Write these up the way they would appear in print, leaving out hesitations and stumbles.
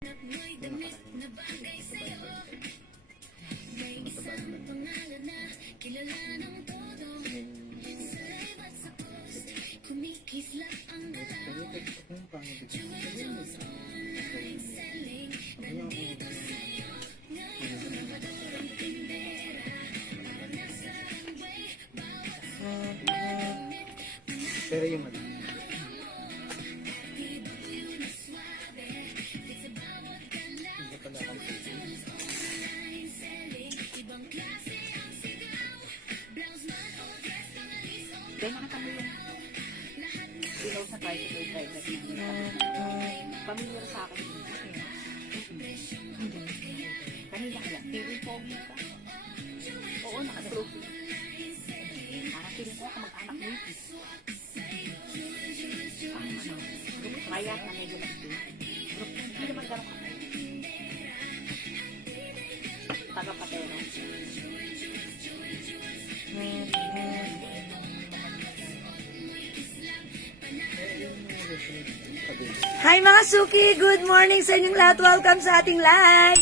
Mo'y damit na bagay sa'yo. May isang pangalan na kilala ng todo. Sa live at sa post, kumikislap ang galaw. Jewels online selling, nandito sa'yo. Ngayon madurang tindera, para nasa runway, bawat minute. Pero yung ano, hindi pa nakakita. Kaya nakita mo yung ilaw sa tricycle driver na familiar sa akin yun. Kanina kaya, feeling pogi ka. Oo, naka-trophy. Parang feeling ko kamag-anak mo yun. Kaya na medyo lang-din. Hindi naman gano'n ka. Taga-patero. Hi mga Suki! Good morning sa inyong lahat. Welcome sa ating live!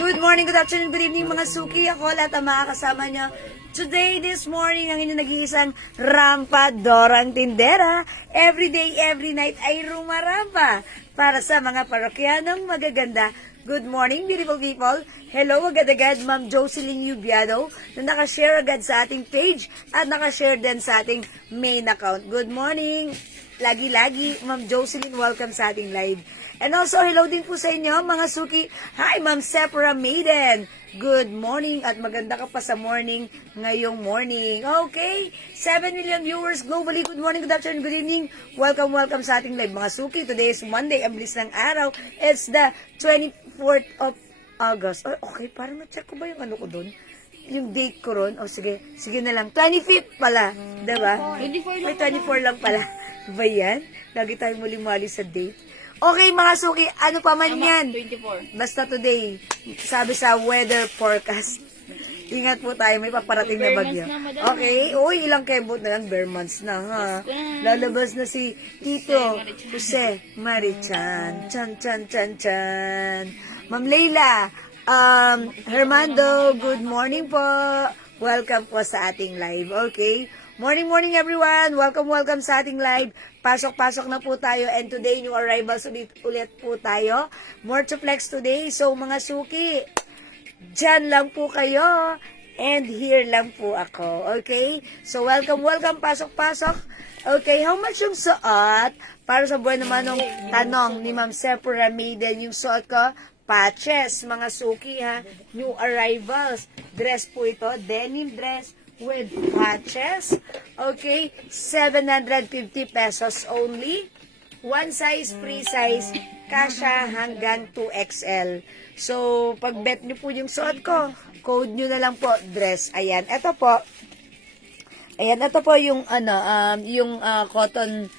Good morning, good afternoon, good evening mga Suki. Ako lahat ang makakasama nyo. Today, this morning, ang inyong nag-iisang rampa dorang tindera. Every day, every night ay rumarampa para sa mga parokyanong magaganda. Good morning, beautiful people. Hello agad-agad, Ma'am Jocelyn Yubiado, na nakashare agad sa ating page at nakashare din sa ating main account. Good morning! Lagi-lagi, Ma'am Jocelyn, welcome sa ating live. And also, hello din po sa inyo, mga Suki. Hi, Ma'am Sephora Maiden. Good morning at maganda ka pa sa morning ngayong morning. Okay, 7 million viewers globally. Good morning, good afternoon, good evening. Welcome, welcome sa ating live, mga Suki. Today is Monday, ang bilis ng araw. It's the 24th of August. Oh, okay, parang na-check ko ba yung ano ko doon? Yung date ko ron. Oh, sige na lang. 25th pala. Diba? 24 lang. May 24 lang pala. Ba yan? Lagi tayong mali-mali sa date. Okay, mga Suki, ano pa man yan? 24. Basta today, sabi sa weather forecast. Ingat po tayo, may paparating na Bare bagyo. months na, madam. Okay, uy, ilang kembot na lang, bare months na, ha? Lalabas na si Tito Jose Marichan. Chan, chan, chan, chan. Ma'am Leila, Hermando, good morning po. Welcome po sa ating live, okay? Morning, morning everyone. Welcome, welcome sa ating live. Pasok-pasok na po tayo and today new arrivals ulit po tayo. More to flex today. So mga Suki, dyan lang po kayo and here lang po ako. Okay? So welcome, welcome. Pasok-pasok. Okay, how much yung suot? Para sa buwan naman ng tanong ni Ma'am Sephora Maiden, yung suot ko, patches, mga Suki ha. New arrivals. Dress po ito, denim dress with patches. Okay, 750 pesos only. One size, free size, kasha hanggang 2XL. So, pag bet nyo po yung suot ko, code nyo na lang po, dress. Ayan, ito po. Ayan, ito po yung, cotton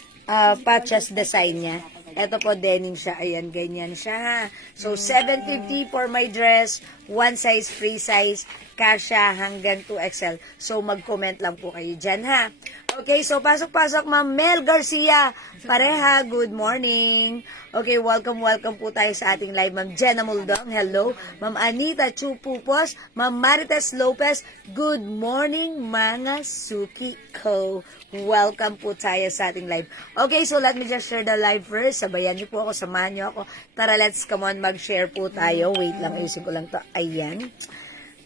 patches design niya. Ito po, denim siya. Ayan, ganyan siya ha. So, 750 for my dress. One size, free size. Kasha hanggang 2XL. So, mag-comment lang po kayo dyan ha. Okay, so pasok-pasok, Ma'am Mel Garcia. Pareha, good morning. Okay, welcome, welcome po tayo sa ating live. Ma'am Jenna Muldong, hello. Ma'am Anita Chupupos, Ma'am Marites Lopez, good morning mga Suki ko. Welcome po tayo sa ating live. Okay, so let me just share the live first. Sabayan niyo po ako, samahan niyo ako. Tara, let's come on, mag-share po tayo. Wait lang, ayusin ko lang to. Ayan.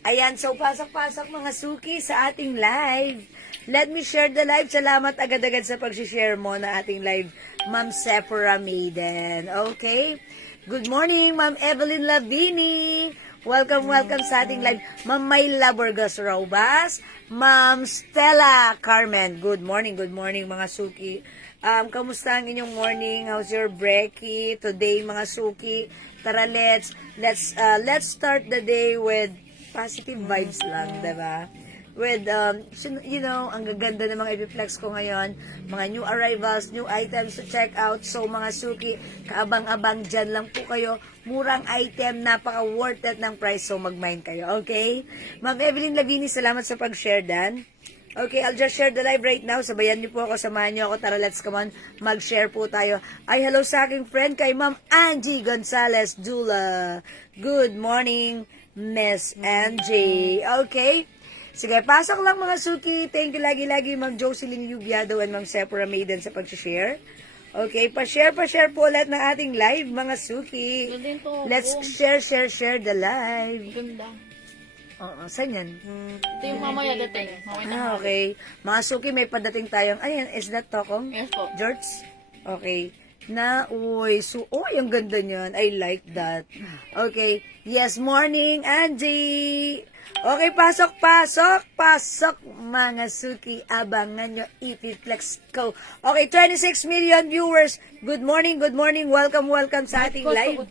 Ayan, so pasok-pasok mga Suki sa ating live. Let me share the live. Salamat agad-agad sa pag-share mo na ating live, Ma'am Sephora Maiden. Okay? Good morning, Ma'am Evelyn Lavini. Welcome, welcome sa ating live. Ma'am Mayla Burgos Robas. Ma'am Stella Carmen. Good morning mga Suki. Kamusta ang inyong morning? How's your brekkie today mga Suki? Tara, let's start the day with positive vibes lang, diba? With, ang gaganda ng mga i-flex ko ngayon, mga new arrivals, new items to check out. So, mga Suki, kaabang-abang dyan lang po kayo. Murang item, napaka-worth it ng price. So, mag-mind kayo, okay? Ma'am Evelyn Lavini, salamat sa pag-share dan. Okay, I'll just share the live right now. Sabayan niyo po ako, samahan niyo ako. Tara, let's come on. Mag-share po tayo. Ay, hello sa aking friend kay Ma'am Angie Gonzalez Dula. Good morning, Miss Angie. Okay. Sige, pasok lang mga suki. Thank you lagi-lagi Ma'am Jocelyn Yubiado and Ma'am Sephora Maiden sa pag-share. Okay, pa-share po ulit ng ating live mga suki. Ganda yung to. Let's share the live. Ganda. Oo, saan yan? Ito yung mamaya dating. Mamaya na. Okay. Mga suki, may padating tayong, ayan, is that Tokong? Yes po. George? Okay. Ang ganda niyan. I like that. Okay. Yes, morning, Angie. Okay, pasok, mga suki. Abangan nyo, Ipiflex ko. Okay, 26 million viewers. Good morning. Welcome sa ating live.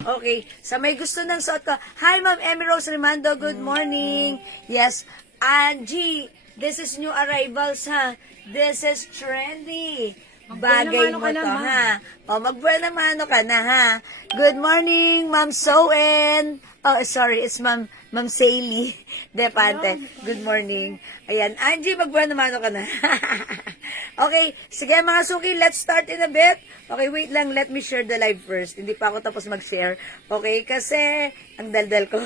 Okay, sa may gusto ng suot ko. Hi, Ma'am Emmy Rose Rimando. Good morning. Yes, Angie, this is new arrivals, ha? This is trendy. Bagay mo to, ha? O, magbuena mano ka na, ha? Good morning, Ma'am Soen. Oh, sorry, it's Ma'am Saily Depante. Good morning. Ayan, Angie, magbuena mano ka na. Okay, sige mga suki, let's start in a bit. Okay, wait lang, let me share the live first. Hindi pa ako tapos mag-share. Okay, kasi ang daldal ko.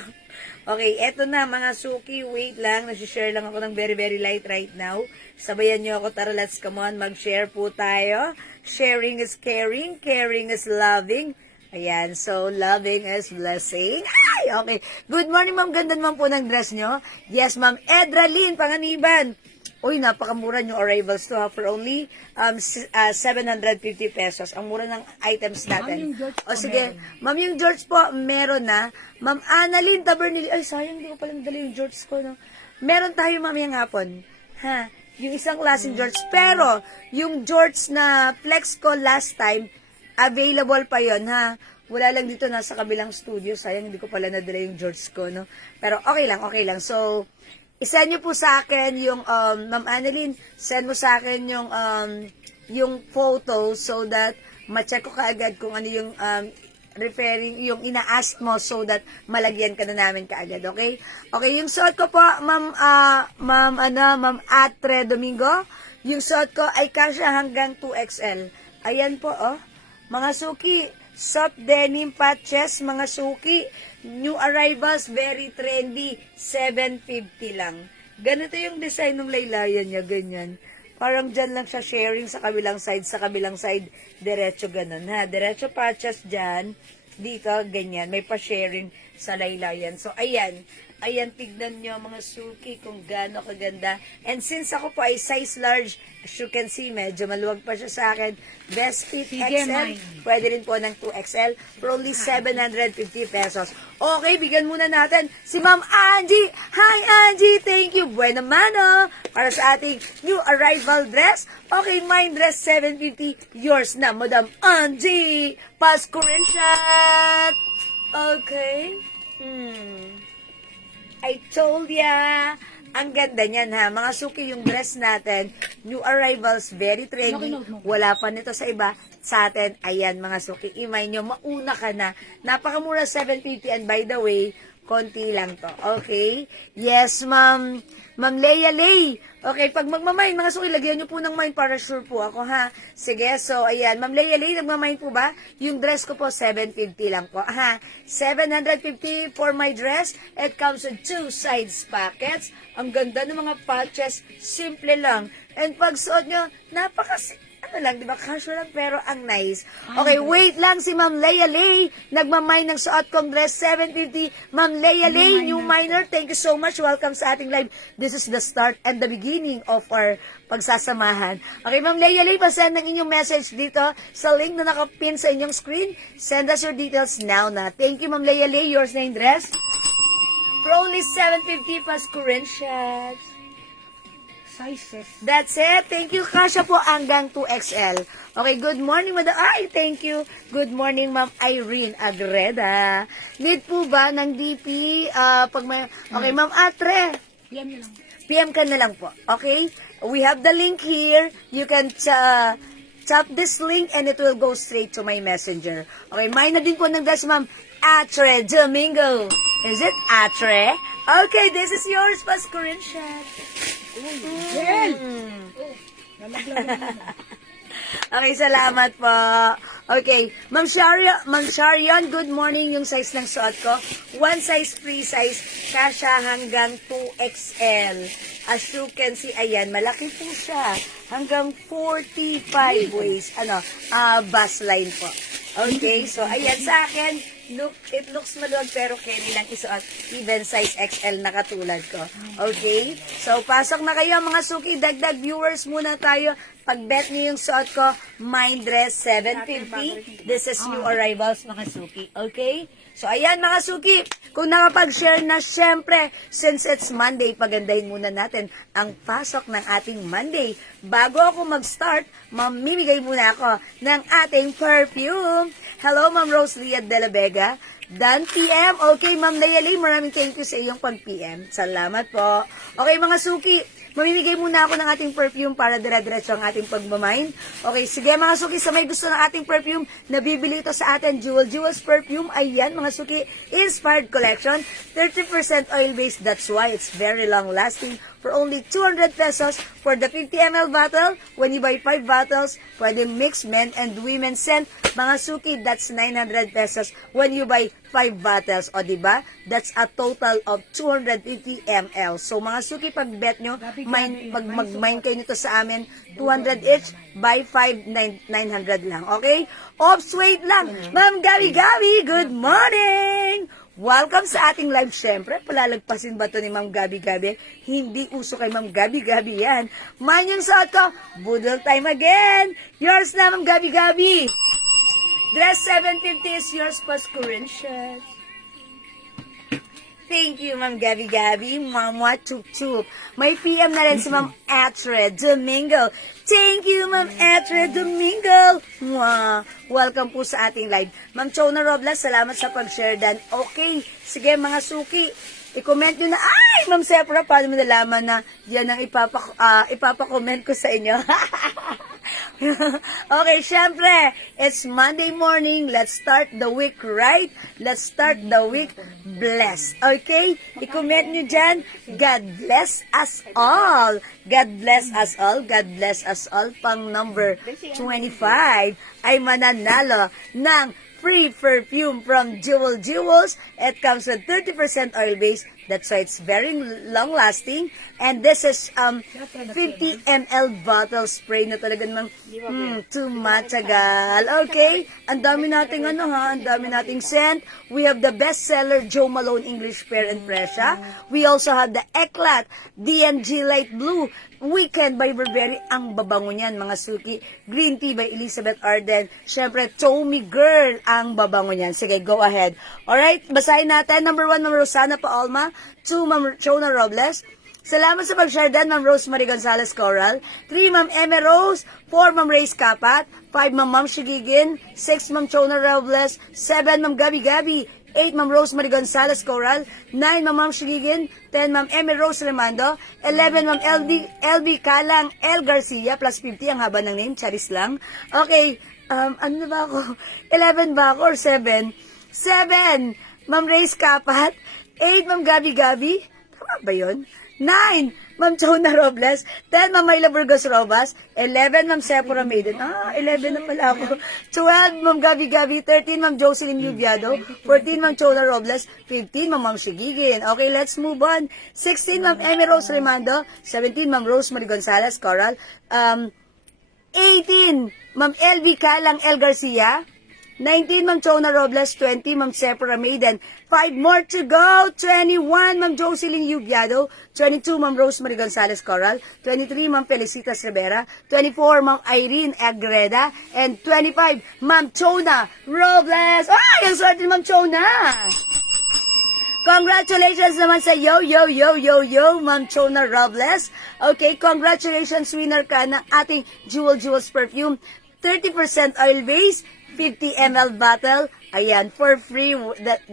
Okay, eto na mga suki, wait lang, nag-share lang ako ng very very light right now. Sabayan nyo ako, tara let's come on, mag-share po tayo. Sharing is caring, caring is loving. Ayan, so loving is blessing. Ay, okay. Good morning ma'am, ganda naman po ng dress nyo. Yes ma'am, Edralyn Panganiban. Uy, napakamura yung arrivals to ha, for only 750 pesos. Ang mura ng items natin. O sige, ma'am yung George po, meron na. Ma'am Annalyn Tabernil. Ay, sayang, hindi ko pala nadala yung George ko. No? Meron tayo ma'am yung hapon. Ha? Yung isang klaseng George. Pero, yung George na flex ko last time, available pa yon ha. Wala lang dito, nasa kabilang studio. Sayang, hindi ko pala nadala yung George ko. No? Pero okay lang. So, isend nyo po sa akin yung, Ma'am Annalyn, send mo sa akin yung photo so that ma-check ko kaagad kung ano yung yung ina-ask mo so that malagyan ka na namin kaagad, okay? Okay, yung suot ko po, Ma'am Atre Domingo, yung suot ko ay kasya hanggang 2XL. Ayan po, oh. Mga suki, soft denim patches, mga suki, new arrivals, very trendy, 750 lang. Ganito yung design ng laylayan niya, ganyan. Parang dyan lang siya sharing sa kabilang side, diretso ganun, ha. Diretso patches dyan, dito, ganyan. May pa-sharing sa laylayan. So, ayan, tignan nyo mga suki kung gaano kaganda. And since ako po ay size large, as you can see, medyo maluwag pa siya sa akin. Best fit XL, pwede rin po ng 2XL for only 750 pesos. Okay, bigyan muna natin si Ma'am Angie. Hi Angie, thank you. Buena mano para sa ating new arrival dress. Okay, mine dress 750. Yours na, Madam Angie. Pasko rin shot. Okay. I told ya. Ang ganda niyan ha. Mga suki yung dress natin. New arrivals, very trendy. Wala pa nito sa iba. Sa atin, ayan mga suki. Imay nyo, mauna ka na. Napakamura 750 and by the way, konti lang to. Okay? Yes, Ma'am Leia Lay. Okay, pag magmamine, mga suki, lagyan nyo po ng mine para sure po ako, ha? Sige, so, ayan. Ma'am Leia Lay, nagmamine po ba? Yung dress ko po, 750 lang po, ha? 750 for my dress. It comes with 2 sides pockets. Ang ganda ng mga patches. Simple lang. And pag suot nyo, di ba? Casual lang, pero ang nice. Okay, wait lang si Ma'am Leia Lay. Nagmamine ng suot kong dress, 750. Ma'am Leia Lay, new minor, thank you so much. Welcome sa ating live. This is the start and the beginning of our pagsasamahan. Okay, Ma'am Leia Lay, pasend ng inyong message dito sa link na nakapin sa inyong screen. Send us your details now na. Thank you, Ma'am Leia Lay. Yours na yung dress. For only 750 plus current shots. Sizes. That's it. Thank you. Kasha po hanggang 2XL. Okay, good morning, Madam. Ay, thank you. Good morning, Ma'am Irene Agreda. Need po ba ng DP? Okay, Ma'am Atre. PM nyo lang. PM ka na lang po. Okay? We have the link here. You can tap this link and it will go straight to my messenger. Okay, mine na din po ng dress, Ma'am Atre Domingo. Is it Atre? Okay, this is yours, Pascurin shot. Okay, salamat po. Okay, Ma'am Sharion, good morning. Yung size ng suot ko, one size free size, kasha hanggang 2XL. As you can see, ayan, malaki po siya. Hanggang 45 waist, bust line po. Okay, so ayan sa akin, it looks maluwag pero carry lang isuot. Even size XL na katulad ko. Okay, so pasok na kayo mga suki, dagdag viewers muna tayo. Pag-bet niyo yung suot ko, Mind Dress 750. This is new arrivals mga suki. Okay? So, ayan mga suki. Kung nakapag-share na, syempre, since it's Monday, pagandahin muna natin ang pasok ng ating Monday. Bago ako mag-start, mamimigay muna ako ng ating perfume. Hello, Ma'am Rosalia de la Vega. Dan PM. Okay, Ma'am Nayeli, maraming thank you sa iyong pag-PM. Salamat po. Okay, mga suki. Mamimigay muna ako ng ating perfume para dire-diretso ang ating pagmamine. Okay, sige mga suki, sa may gusto ng ating perfume, nabibili ito sa atin, Jewels Perfume. Ayan mga suki, inspired collection, 30% oil-based, that's why it's very long-lasting. For only 200 pesos for the 50 ml bottle. When you buy 5 bottles, pwede mix men and women scent. Mga suki, that's 900 pesos when you buy 5 bottles. O diba? That's a total of 250 ml. So mga suki, pag bet nyo, mag-mine kayo nito sa amin, 200 each, buy 5, 900 lang. Okay? Ops, wait lang. Ma'am Gabi, good morning! Welcome sa ating live. Siyempre, palalagpasin ba ito ni Ma'am Gabi? Hindi uso kay Ma'am Gabi yan. Man yung suot ko, budol time again. Yours na, Ma'am Gabi. Dress 750 is yours, Pascurensias. Thank you, Ma'am Gabi. Mama Chup. May PM na rin si Ma'am Atre Domingo. Thank you, Ma'am Atre Domingo. Mwah. Welcome po sa ating live. Ma'am Chona Robles, salamat sa pag-share dan. Okay, sige mga suki. I-comment nyo na, ay, Ma'am Sephora, paano mo nalaman na yan ang ipapakomment ko sa inyo? Okay, syempre, it's Monday morning. Let's start the week right. Let's start the week blessed. Okay? I-comment nyo dyan, God bless us all. God bless us all. God bless us all. Pang number 25 ay mananalo ng free perfume from Jewels. It comes with 30% oil base. That's why it's very long-lasting. And this is 50 ml bottle spray na talaga namang tumatagal. Okay? Ang dami nating ang dami nating scent. We have the bestseller Jo Malone English Pear and Fresha. We also have the Eclat DNG Light Blue Weekend by Burberry. Ang babango niyan, mga suki. Green Tea by Elizabeth Arden. Siyempre, Tommy Girl ang babango niyan. Sige, go ahead. Alright, basahin natin. Number 1, Ma'am Rosana Paalma. 2, Ma'am Chona Robles. Salamat sa pag-share dan, Ma'am Rosemary Gonzalez Coral. 3, Ma'am Eme Rose. 4, Ma'am Reyes Kapat. 5, Ma'am Shigigin. 6, Ma'am Chona Robles. 7, Ma'am Gabi. 8, Ma'am Rosemary Gonzalez Coral. 9, Ma'am Shigigin. 10, Ma'am Eme Rose Remando. 11, Ma'am LB Kalang L. Garcia. Plus 50, ang haba ng name. Charis lang. Okay, ano na ba ako? 11 ba ako or 7? 7, Ma'am Reyes Kapat. 8, Ma'am Gabi. Tama ba yun? 9, Ma'am Chona Robles. 10, Ma'am Mayla Burgos Robas. 11, Ma'am Sephora Maiden. 11 na pala ako. 12, Ma'am Gabi. 13, Ma'am Jocelyn Liviado. 14, Ma'am Chona Robles. 15, Ma'am Shigigin. Okay, let's move on. 16, Ma'am Eme Rose Remando. 17, Ma'am Rosemary Gonzalez Coral. 18, Ma'am LV Kalang L. Garcia. 19, Ma'am Chona Robles. 20, Ma'am Sephora Maiden. 5 more to go. 21, Ma'am Jocelyn Yubiado. 22, Ma'am Rosemary Gonzalez Coral. 23, Ma'am Felicitas Rivera. 24, Ma'am Irene Agreda. And 25, Ma'am Chona Robles. Ay, ang swerte ni Ma'am Chona! Congratulations naman sa yo, Ma'am Chona Robles. Okay, congratulations, winner ka ng ating Jewels Perfume. 30% oil base, 50 ml bottle. Ayan, for free.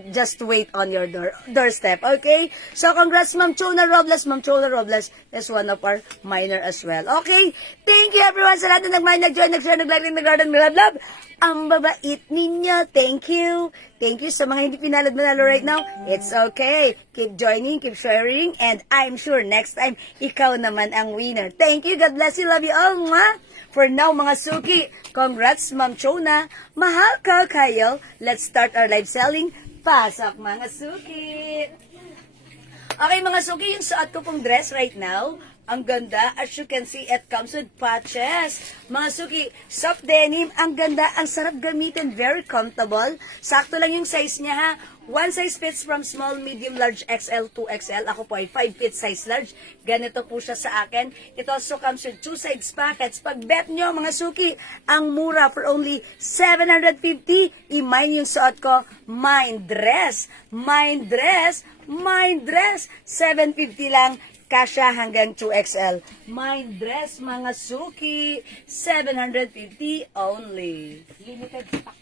Just wait on your doorstep. Okay? So, congrats, Ma'am Chona Robles. Ma'am Chona Robles is one of our minor as well. Okay? Thank you, everyone, sa lahat na nag-mine, nag-join, nag-share, nag-like, nag-garden, nag-love. Ang babait ninyo. Thank you. Thank you sa mga hindi pinalad-manalo right now. It's okay. Keep joining, keep sharing, and I'm sure next time, ikaw naman ang winner. Thank you. God bless you. Love you all. Mwah! For now, mga suki, congrats, Ma'am Chona. Mahal ka kayo. Let's start our live selling. Pasok, mga suki. Okay, mga suki, yung suot ko pong dress right now, ang ganda. As you can see, it comes with patches. Mga suki, soft denim, ang ganda, ang sarap gamitin, very comfortable. Sakto lang yung size niya, ha. One size fits from small, medium, large, XL to XL. Ako po ay 5 feet size large. Ganito po siya sa akin. It also comes with 2 sides pockets. Pag bet nyo, mga suki, ang mura for only 750. I-mine yung suot ko. Mine dress. Mine dress. Mine dress. 750 lang. Kasya hanggang 2XL. Mine dress, mga suki. 750 only. Limited stock.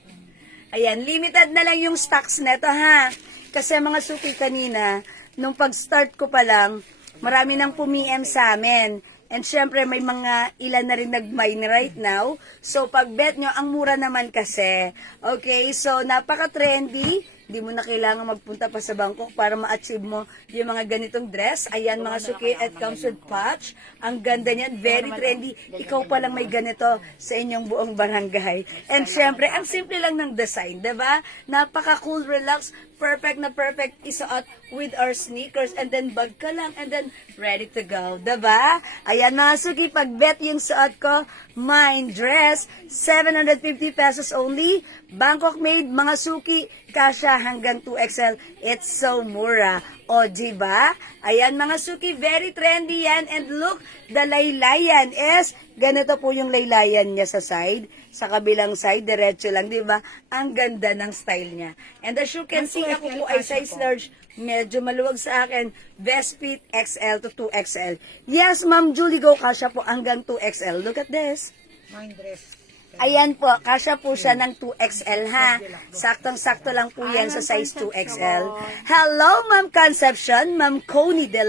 Ayan, limited na lang yung stocks neto, ha. Kasi mga suki kanina, nung pag-start ko pa lang, marami nang pumiem sa amin. And syempre, may mga ilan na rin nag-mine right now. So, pag bet nyo, ang mura naman kasi. Okay, so napaka-trendy. Hindi mo na kailangan magpunta pa sa Bangkok para ma-achieve mo yung mga ganitong dress. Ayan, mga suki, it comes with patch. Ang ganda niyan, very trendy. Ikaw pa lang may ganito sa inyong buong barangay. And syempre, ang simple lang ng design, diba? Napaka-cool, relax, perfect na perfect isuot with our sneakers, and then bag ka lang, and then ready to go, diba? Ayan, mga suki, pag bet yung suot ko, mine dress, 750 pesos only, Bangkok made, mga suki, kasya hanggang 2XL, it's so mura. O, diba? Ayan, mga suki, very trendy yan, and look, the laylayan is, ganito po yung laylayan niya sa side, sa kabilang side, diretso lang, diba? Ang ganda ng style niya. And as you can see, ako po ay size large, medyo maluwag sa akin, best fit XL to 2XL. Yes, Ma'am Julie, go kasya po hanggang 2XL. Look at this. Mine dress. Ayan po, kasya po siya ng 2XL, ha. Saktong-sakto lang po yan sa size 2XL. Hello, Ma'am Concepcion, Ma'am Coney de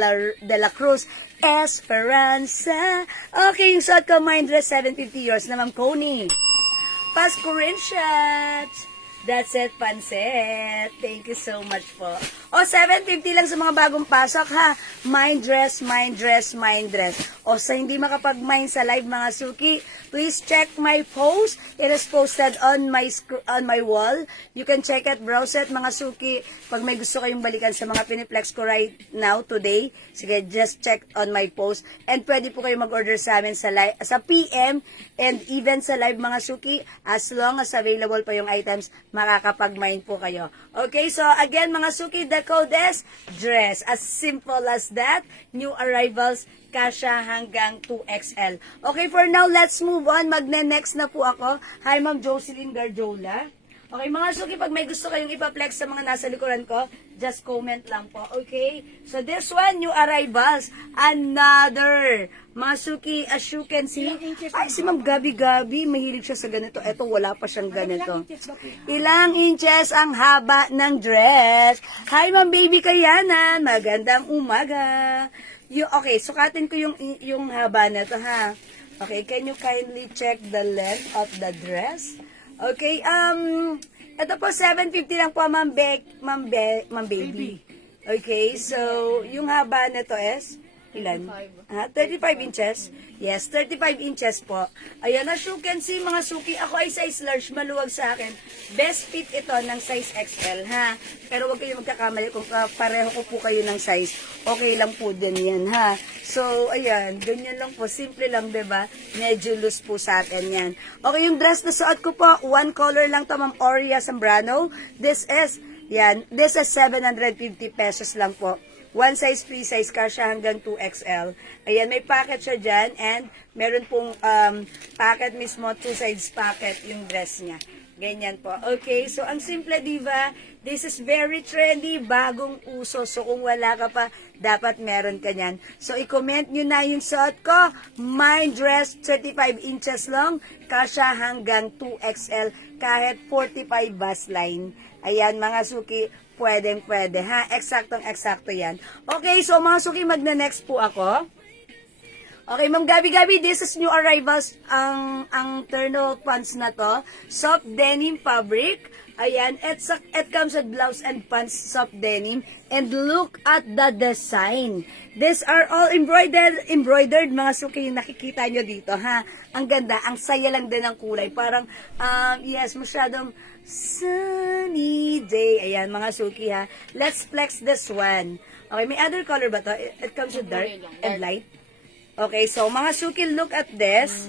la Cruz, Esperanza. Okay, yung suot ko, mine dress, 750 yours na, Ma'am Coney. Pasko rin shots. That's it, Panset. Thank you so much po. O, 750 lang sa mga bagong pasok, ha. Mine dress, mine dress, mine dress. O, sa hindi makapag-mine sa live, mga suki, please check my post. It is posted on my wall. You can check it, browse it, mga suki. Pag may gusto kayong balikan sa mga piniplex ko right now, today, sige, just check on my post. And pwede po kayo mag-order sa amin sa PM and even sa live, mga suki. As long as available pa yung items, makakapag-mine po kayo. Okay, so again, mga suki, the code is dress. As simple as that. New arrivals, kasya hanggang 2XL. Okay, for now, let's move on. Magne-next na po ako. Hi, Ma'am Jocelyn Garjola. Okay, mga suki, pag may gusto kayong ipaplex sa mga nasa likuran ko, just comment lang po, okay? So, this one, new arrivals. Another. Mga suki, as you can see, ay, si Ma'am Gabi, mahilig siya sa ganito. Eto, wala pa siyang ganito. Ilang inches ang haba ng dress. Hi, Ma'am Baby Kayanan. Magandang umaga. Okay, sukatin ko yung haba na to, ha? Okay, can you kindly check the length of the dress? Okay, ito po, 750 lang po, Ma'am Baby. Okay, so, yung haba nito is, ilan? 35 inches. Yes, 35 inches po. Ayan, as you can see, mga suki, ako ay size large, maluwag sa akin. Best fit ito ng size XL, ha? Pero huwag kayo magkakamali kung pareho ko po kayo ng size. Okay lang po din yan, ha? So, ayan, ganyan lang po. Simple lang, diba? Medyo loose po sa atin yan. Okay, yung dress na suot ko po, one color lang to, Ma'am Aurea Zambrano. This is 750 pesos lang po. One size, free size, kasya hanggang 2XL. Ayan, may packet siya dyan, and meron pong packet mismo, 2 sides packet yung dress niya. Ganyan po. Okay, so ang simple, diva, this is very trendy, bagong uso. So kung wala ka pa, dapat meron ka niyan. So i-comment nyo na yung suot ko. My dress, 35 inches long, kasya hanggang 2XL, kahit 45 bust line. Ayan, mga suki, pwede, ha? Eksaktong-eksakto yan. Okay, so mga suki, magna-next po ako. Okay, Ma'am Gabi, this is new arrivals ang Terno pants na to. Soft denim fabric. Ayan, it comes with blouse and pants, soft denim. And look at the design. These are all embroidered mga suki yung nakikita nyo dito, ha? Ang ganda, ang saya lang din ng kulay. Parang, yes, masyadong sunny day. Ayan, mga suki, ha? Let's flex this one. Okay, may other color ba to? It comes with dark and light. Okay, so mga suki, look at this.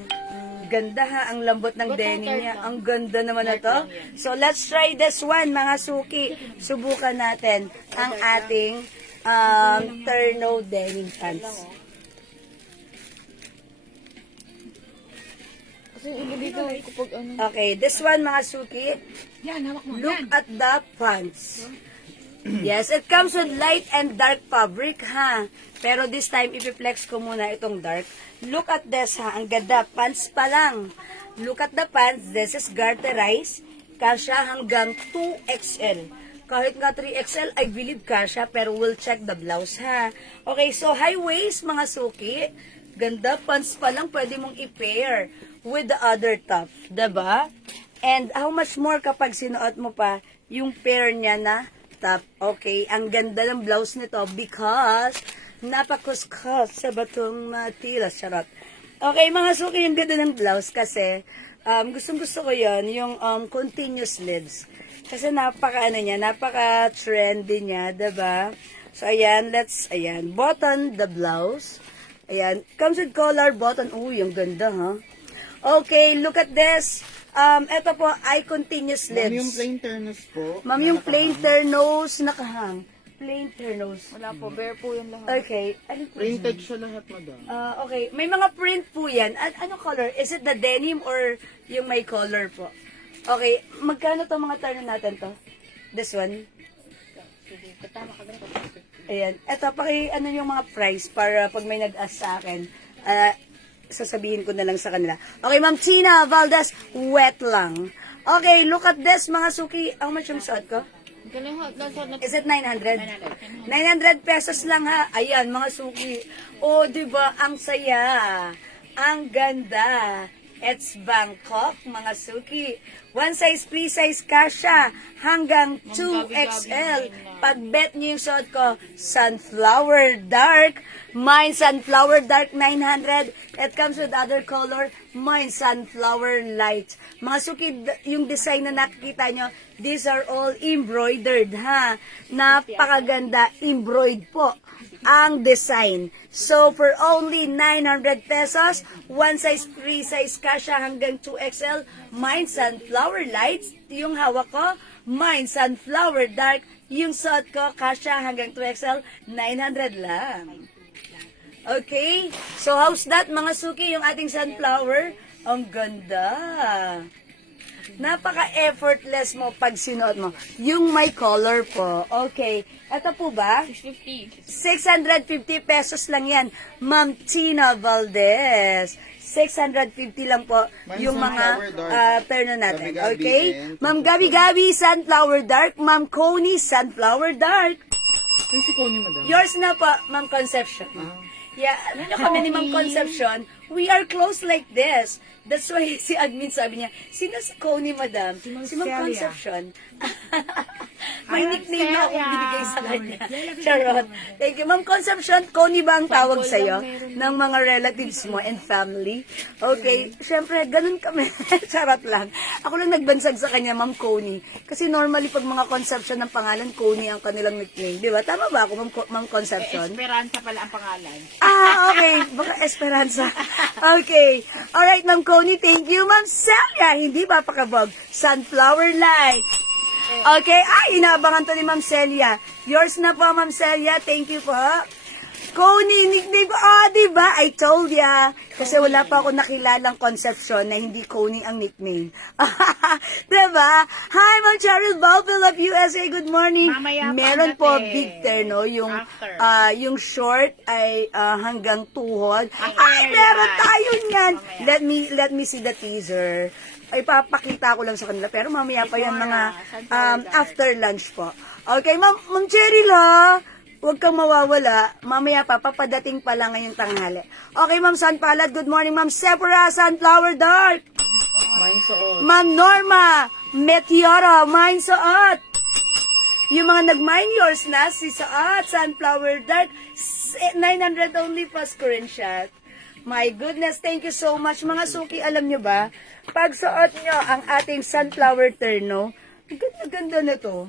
Ganda ha, ang lambot ng denim niya. Ang ganda naman na to. So, let's try this one, mga suki. Subukan natin ang ating Terno denim pants. Kasi iba dito kapag ano. Okay, this one, mga suki. Yan, hawak mo. Look at the pants. Yes, it comes with light and dark fabric, ha. Pero this time, ipiplex ko muna itong dark. Look at this, ha. Ang ganda. Pants pa lang. Look at the pants. This is garterized. Kasha hanggang 2XL. Kahit nga 3XL, I believe kasha. Pero we'll check the blouse, ha. Okay, so high waist, mga suki. Ganda. Pants pa lang, pwede mong i-pair with the other top. Diba? And how much more kapag sinuot mo pa yung pair niya na top. Okay, ang ganda ng blouse nito because napakuskus sa batong matilas. Charot. Okay, mga suki, yung ganda ng blouse kasi gustong-gusto ko yon yung continuous sleeves. Kasi napaka-trendy niya, diba? So, ayan, button the blouse. Ayan, comes with collar, button. Uy, ang ganda, ha? Okay, look at this. Ito po ay continuous sleeves. Ma'am, yung plain ternos po. Ma'am, yung plain ternos nakahang. Plain ternos. Wala po, bare po yung lahat. Okay. Ano po? Printed siya lahat, madam. Okay. May mga print po yan. Ano color? Is it the denim or yung may color po? Okay. Magkano to mga terno natin to? This one? Sige, katama ka ganito. Ayan. Ito, ano yung mga price para pag may nag-ask sa akin, sasabihin ko na lang sa kanila. Okay, Ma'am Tina Valdez, wet lang. Okay, look at this, mga suki. How much yung suot ko? Is it 900? 900 pesos lang, ha. Ayan, mga suki. Oh, diba? Ang saya. Ang ganda. It's Bangkok, mga suki. One size, free size kasha hanggang 2XL. Pag bet niyo yung suot ko, Sunflower Dark. Mine Sunflower Dark 900. It comes with other color. Mine Sunflower Light. Mga suki, yung design na nakikita nyo, these are all embroidered, ha. Napakaganda. Embroidered po ang design. So, for only 900 pesos, one size, free size kasha hanggang 2XL. Mine Sunflower Lights, yung hawak ko. Mine Sunflower Dark, yung suot ko, kasha hanggang 2XL, 900 lang. Okay? So, how's that, mga suki, yung ating sunflower? Ang ganda. Napaka-effortless mo pag sinuot mo. Yung may color po. Okay. Ito po ba? 650. 650 pesos lang yan. Ma'am Tina Valdez. 650 lang po yung mga terno natin. Okay? Ma'am Gabi, Sunflower Dark. Ma'am Coney, Sunflower Dark. Si Connie, madam. Yours na po, Ma'am Conception. Yeah, ano kami ni Ma'am Conception, we are close like this. That's why si admin sabi niya, sino si Connie, madam? Si Ma'am Conception. May nickname na akong binigay sa kanya. Charot. Thank you. Ma'am Conception, Connie ba ang tawag sa'yo ng mga relatives mo and family? Okay. Siyempre, ganun kami. Charot lang. Ako lang nagbansag sa kanya, Ma'am Connie. Kasi normally, pag mga Conception ng pangalan, Connie ang kanilang nickname. Di ba? Tama ba ako, Ma'am Conception? Esperanza pala ang pangalan. Okay. Baka Esperanza. Okay. Alright, Ma'am Connie, thank you. Ma'am Celia, hindi ba pakabog? Sunflower Light. Okay. Ay, inaabangan to ni Ma'am Celia. Yours na po, Ma'am Celia. Thank you po. Connie, nickname ko. Diba? I told ya. Kasi wala pa ako nakilalang Conception na hindi Connie ang nickname. Diba? Hi, Ma'am Cheryl Balville of USA. Good morning. Mamaya Meron pa po natin. big terno. Yung, After. yung short ay hanggang tuhod. Ay, Ay, meron yan. tayo niyan. Mamaya. Let me see the teaser. Ay, papakita ko lang sa kanila. Pero mamaya pa yan mga Sunflower Dark. after lunch po. Okay, Ma'am Cheryl ha. huwag kang mawawala. Mamaya pa, papadating pa lang ngayong tanghali. Okay, Ma'am Sanpalad, good morning. Ma'am Sephora, Sunflower Dark. Mine suot. Ma'am Norma, Meteoro, mine suot. Yung mga nag-mine yours na, si Suot, Sunflower Dark, 900 only pa screenshot. My goodness, thank you so much. Mga suki, alam nyo ba, pag suot nyo ang ating Sunflower Terno, ang ganda-ganda na to.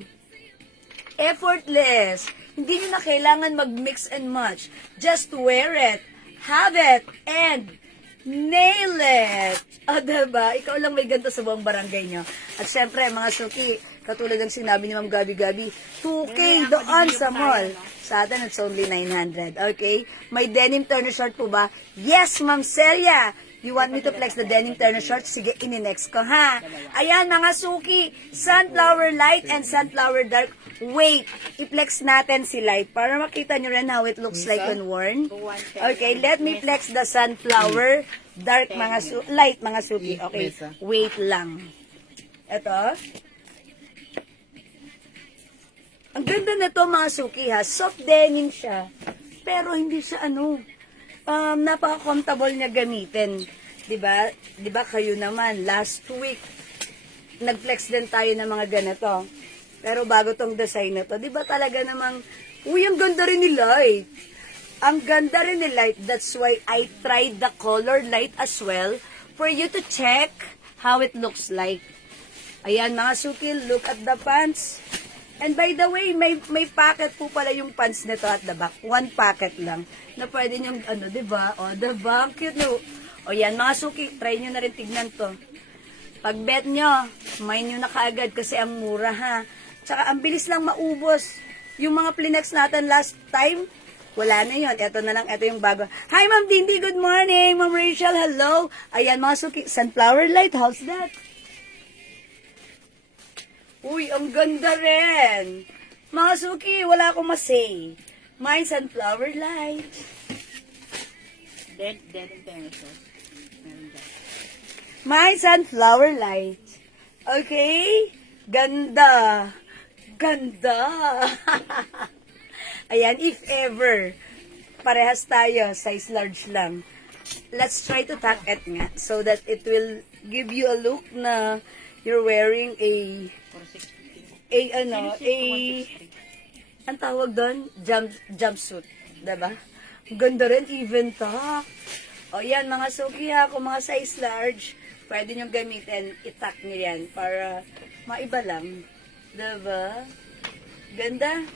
Effortless. Hindi nyo na kailangan mag-mix and match. Just wear it, have it, and nail it. O, diba? Ikaw lang may ganito sa buong barangay nyo. At syempre, mga suki, katulad ng sinabi ni Ma'am Gabi-Gabi, 2K doon sa mall. Sa atin, it's only 900. Okay? May denim turner short po ba? Yes, Ma'am Celia. You want me to flex the denim turner short? Sige, ininext ko, ha? Ayan, mga suki. Sunflower light and sunflower dark. Wait, i-flex natin si light para makita nyo rin how it looks like when worn. Okay, let me flex the sunflower dark, mga light, mga suki. Okay, wait lang. Ito. Ang ganda na to, mga suki, ha. Soft denim siya. Pero hindi siya napaka-comfortable niya gamitin. 'Di ba? 'Di ba kayo naman last week nag-flex din tayo ng mga ganito. Pero bago tong design na to, 'di ba talaga namang ang ganda rin ni Light. Ang ganda rin ni Light. That's why I tried the color light as well for you to check how it looks like. Ayan, mga suki, look at the pants. And by the way, may packet po pala yung pants nito at the back. One packet lang. Na pwede nyo, diba? O, diba? Ang cute no? O yan, mga suki, try nyo na rin tignan to. Pag bet nyo, mine nyo na kaagad kasi ang mura, ha? Tsaka ang bilis lang maubos. Yung mga Plinex natin last time, wala na yon. Ito na lang, ito yung bago. Hi, Ma'am Dindy, good morning. Ma'am Rachel, hello. Ayan, mga suki, sunflower light, how's that? Uy, ang ganda rin. Mga suki, wala akong masay. Mine sunflower light. Dead and dinosaur. Mine sunflower light. Okay? Ganda. Ganda. Ayan, if ever, parehas tayo, size large lang. Let's try to tack it nga so that it will give you a look na you're wearing ang tawag doon, jumpsuit, diba? Ganda rin, even top. O yan, mga suki ha, kung mga size large, pwede nyo gamitin, itak nyo yan para maiba lang. Diba? Ganda.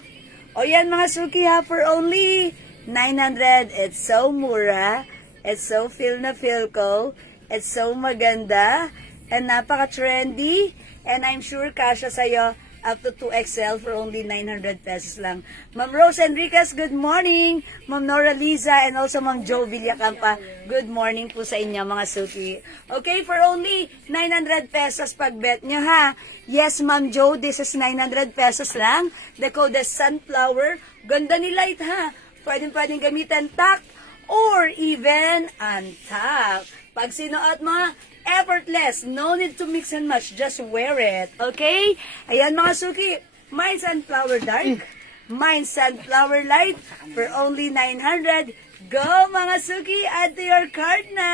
O yan, mga suki ha, for only 900, it's so mura, it's so feel na feel ko, it's so maganda, and napaka-trendy, and I'm sure kasha sa'yo up to 2XL for only 900 pesos lang. Ma'am Rose Enriquez, good morning. Ma'am Nora Liza, and also Ma'am Jo Villacampa, good morning po sa inyo, mga suki. Okay, for only 900 pesos pag bet nyo, ha? Yes, Ma'am Jo, this is 900 pesos lang. The code is Sunflower. Ganda ni Light, ha? Pwedeng gamitan tack or even untack. Pag sinuot mo, effortless. No need to mix and match. Just wear it. Okay? Ayan, mga suki. Mine sunflower dark. Mine sunflower light. For only 900. Go, mga suki. Add to your cart na.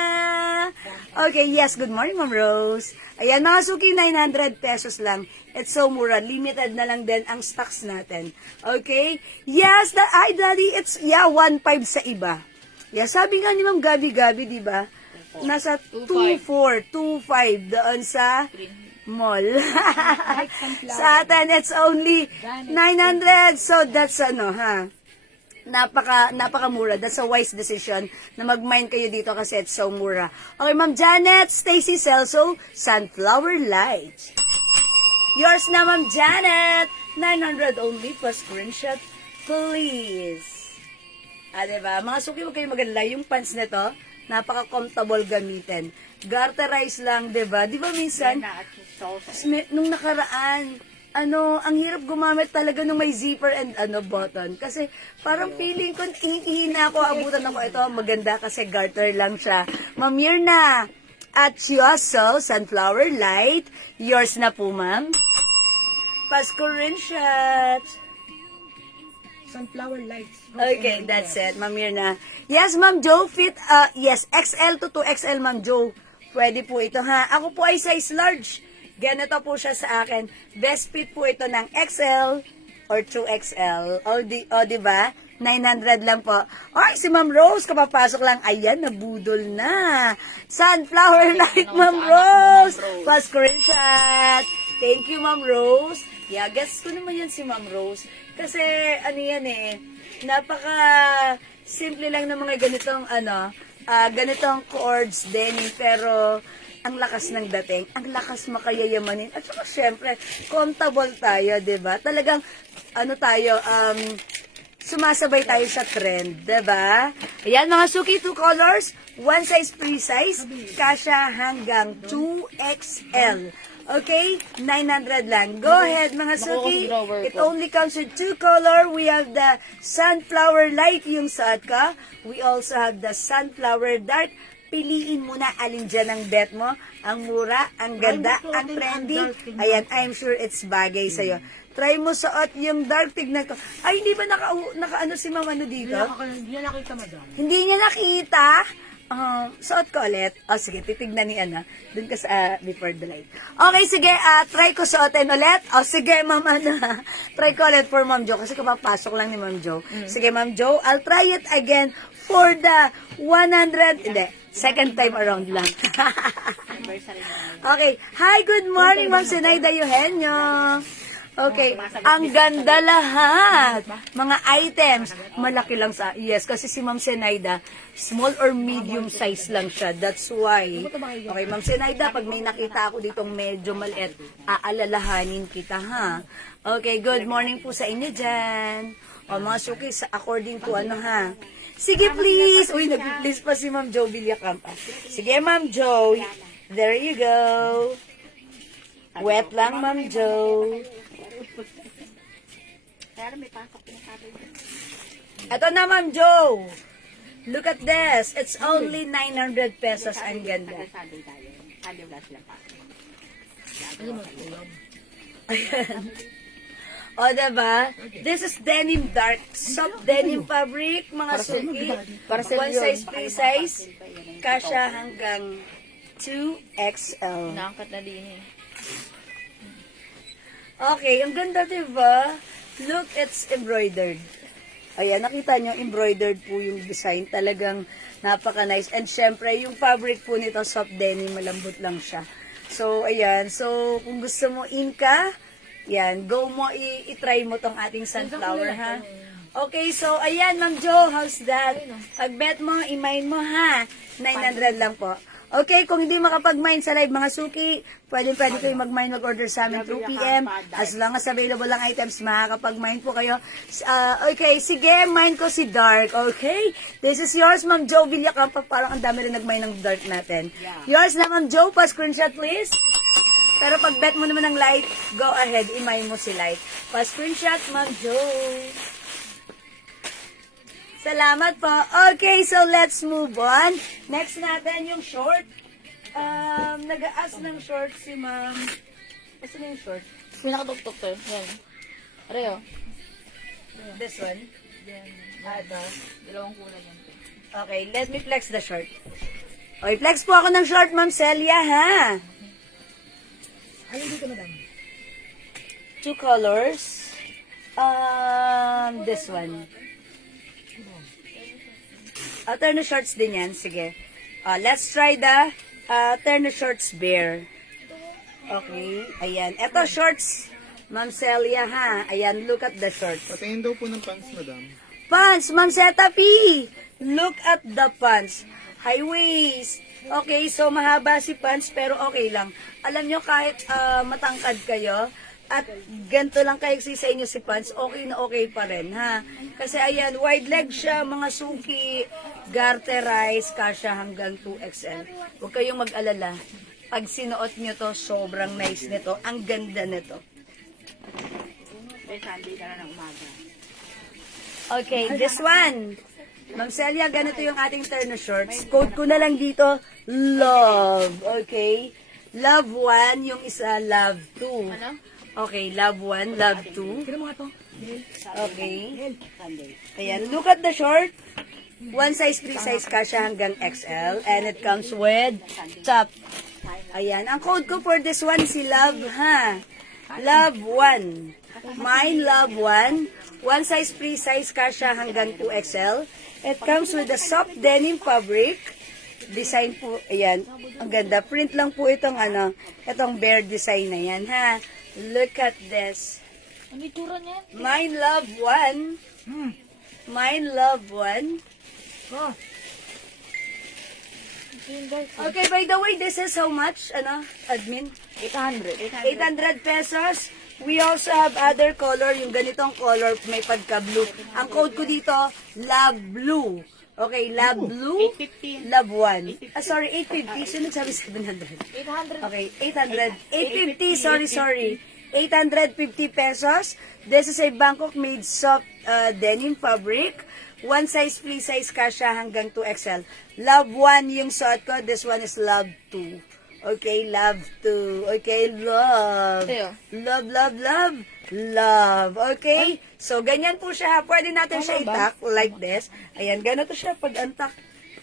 Okay, yes. Good morning, Ma'am Rose. Ayan, mga suki. 900 pesos lang. It's so mura. Limited na lang din ang stocks natin. Okay? Yes, Daddy, it's, 1.5 sa iba. Yeah, sabi nga ni Ma'am Gabi-Gabi, di ba? Nasa 2.4, 2.5 doon sa mall. Sa atin, it's only 900. So, that's napakamura. That's a wise decision na mag-mine kayo dito kasi it's so mura. Okay, Ma'am Janet, Stacy Celso, Sunflower Light. Yours na, Ma'am Janet. 900 only pa screenshot, please. Diba? Mga suki, huwag kayo maganda. Yung pants na to, napaka-comfortable gamitin. Garterize lang, diba? Diba minsan, nung nakaraan, ang hirap gumamit talaga nung may zipper and button. Kasi parang feeling ko, ihina ako, abutan ako. Ito, maganda kasi garter lang siya. Ma'am Mirna, at Chioso, Sunflower Light. Yours na po, ma'am. Pasko rin shot. sunflower lights. Okay, that's it, Ma'am Mirna. Yes, Ma'am Jo, fit, yes, XL to 2XL, Ma'am Jo. Pwede po ito, ha? Ako po ay size large. Ganito po siya sa akin. Best fit po ito ng XL or 2XL. O, diba? 900 lang po. Ay, si Ma'am Rose, kapapasok lang. Ayan, nabudol na. Sunflower light, Ma'am Rose. Pa-screenshot. Thank you, Ma'am Rose. Yeah, guess ko naman yan si Ma'am Rose. Kasi, ano yan eh, napaka simple lang ng mga ganitong, ganitong chords din, pero ang lakas ng dating, ang lakas makayayamanin. At saka, syempre, comfortable tayo, diba? Talagang, sumasabay tayo sa trend, diba? Ayan, mga Suki, 2 colors, 1 size, free size, kasya hanggang 2XL. Okay? 900 lang. Go ahead, mga Suki. It only comes with 2 color. We have the sunflower light, yung suot ka. We also have the sunflower dark. Piliin mo na alin dyan ang bet mo. Ang mura, ang ganda, ang trendy. Ayan, I'm sure it's bagay sa'yo. Try mo suot yung dark. Tignan ko. Ay, hindi ba naka si Mama dito? Hindi na nakita, madam. Hindi niya nakita. Suot ko ulit. Sige, titignan ni Ana. Doon ka sa before the light. Okay, sige. Try ko suotin ulit. Sige, Ma'am Ana. Try ko ulit for Ma'am Jo. Kasi kapapasok lang ni Ma'am Jo. Sige, Ma'am Jo. I'll try it again for the 100. Hindi. Second time around lang. Okay. Hi, good morning, Ma'am Sinaida Eugenio. Okay, ang ganda lahat. Mga items, malaki lang sa, yes, kasi si Ma'am Senaida, small or medium size lang siya. That's why. Okay, Ma'am Senaida, pag may nakita ako ditong medyo maliit, aalalahanin kita, ha? Okay, good morning po sa inyo dyan. O, mga Suki, according to ha? Sige, please. Uy, nag-please pa si Ma'am Jo Villacampa. Sige, Ma'am Jo. There you go. Wet lang, Ma'am Jo. Ito na, Ma'am Jo. Look at this. It's only 900 pesos. Ang ganda. Ayan. O, diba? This is denim dark. Soft denim fabric, mga Suki. One size, free size. Kasya hanggang 2XL. Naangkat na din eh. Okay, ang ganda, diba? Look, it's embroidered. Ayan, nakita nyo, embroidered po yung design. Talagang napaka-nice. And syempre, yung fabric po nito, soft denim, malambot lang siya. So, ayan. So, kung gusto mo inka, yan, go mo, i-try mo tong ating sunflower, ha? Okay, so, ayan, Ma'am Jo, how's that? Pag bet mo, i-mine mo, ha? 900 lang po. Okay, kung hindi makapag-mine sa live, mga Suki, pwede kayo mag-mine, mag-order sa amin 2 p.m. As long as available lang items, makakapag-mine po kayo. Okay, sige, mine ko si Dark, okay? This is yours, Ma'am Jo Villacampa. Parang ang dami rin nag-mine ng Dark natin. Yours na, Ma'am Jo, pa-screenshot, please. Pero pag bet mo naman ng Light, go ahead, i-mine mo si Light. Pa-screenshot, Ma'am Jo. Salamat po. Okay, so let's move on. Next natin yung short. Nag-aas ng short si Ma'am. Gusto na yung short? May nakatuktok to. Yan. Areo. This one? Ito. Dalawang kulay yan. Okay, let me flex the short. Okay, flex po ako ng short, Ma'am Celia, ha? Ayun dito, madam. 2 colors. This one. Turner shorts din yan. Sige. Let's try the Turner shorts bare. Okay. Ayan. Ito shorts, Ma'am Celia, ha? Ayan, look at the shorts. Patingin daw po ng pants, madam. Pants, Ma'am Zeta P. Look at the pants. High waist. Okay, so mahaba si pants pero okay lang. Alam nyo, kahit matangkad kayo, at ganito lang kayo sa inyo si pants, okay na okay pa rin, ha? Kasi ayan, wide leg siya, mga Suki, garterize, kasya hanggang 2XL. Huwag kayong mag-alala. Pag sinuot nyo to, sobrang nice nito. Ang ganda nito. Okay, this one. Ma'am Celia, ganito yung ating Turner shorts. Code ko na lang dito, love. Okay? Love 1, yung isa, love 2. Ano? Okay, love 1, love 2. Kira mo nga to. Okay. Ayan, look at the short. One size, free size kasha hanggang XL. And it comes with top. Ayan, ang code ko for this one si Love, ha? Love 1. Mine, Love 1. One size, free size kasha hanggang 2XL. It comes with a soft denim fabric. Design po, ayan, ang ganda. Print lang po itong itong bear design na yan, ha? Look at this. Ano itura niyan? Mine Love 1. Mine Love 1. Oh, Okay, by the way, this is how much, admin? 800. 800 pesos. We also have other color, yung ganitong color, may pagka-blue. Ang code ko dito, Love Blue. Okay, Love Blue, 850. Love 1. Sorry, 850. Sino nagsabi 700? 800. Okay, 800. 850, sorry. 850 pesos. This is a Bangkok made soft denim fabric. One size, free size kasha hanggang 2XL. Love 1 yung suot ko. This one is Love 2. Okay, Love 2. Okay, love. Sa'yo? Love. Okay? So, ganyan po siya. Pwede natin siya itak like this. Ayan, ganito siya pag antak.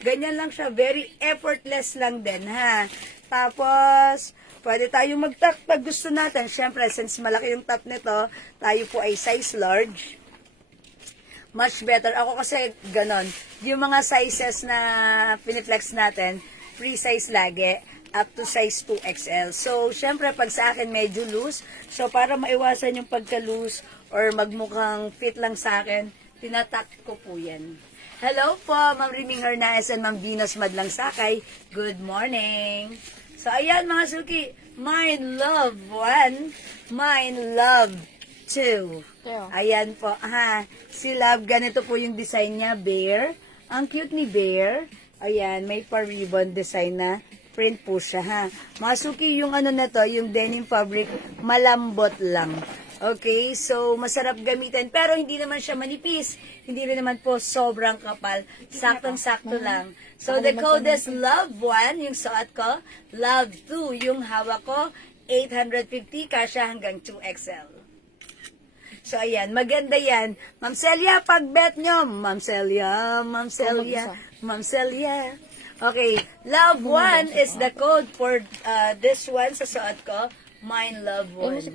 Ganyan lang siya. Very effortless lang din, ha? Tapos, pwede tayong mag-tuck pag gusto natin. Siyempre, since malaki yung top nito, tayo po ay size large. Much better. Ako kasi ganon. Yung mga sizes na piniflex natin, free size lagi, up to size 2XL. So, syempre, pag sa akin medyo loose, so para maiwasan yung pagka-loose or magmukhang fit lang sa akin, tinatak ko po yan. Hello po, Ma'am Riming Hernaez and Ma'am Venus Madlang Sakay. Good morning. So, ayan mga suki, mine love 1, mine love 2. Ayan po, ha. Si Love, ganito po yung design niya, bear. Ang cute ni bear. Ayan, may pa-ribbon design na print po siya, ha. Mga suki, yung na to, yung denim fabric, malambot lang. Okay, so masarap gamitin. Pero hindi naman siya manipis. Hindi rin naman po sobrang kapal. Saktong-sakto lang. So the code is Love 1, yung suot ko. Love 2, yung hawak ko. 850, kasya hanggang 2XL. So, ayan, maganda yan. Ma'am Celia, pag-bet nyo. Ma'am Celia. Okay, Love 1 is the code for this one sa suot ko. Mine Love 1.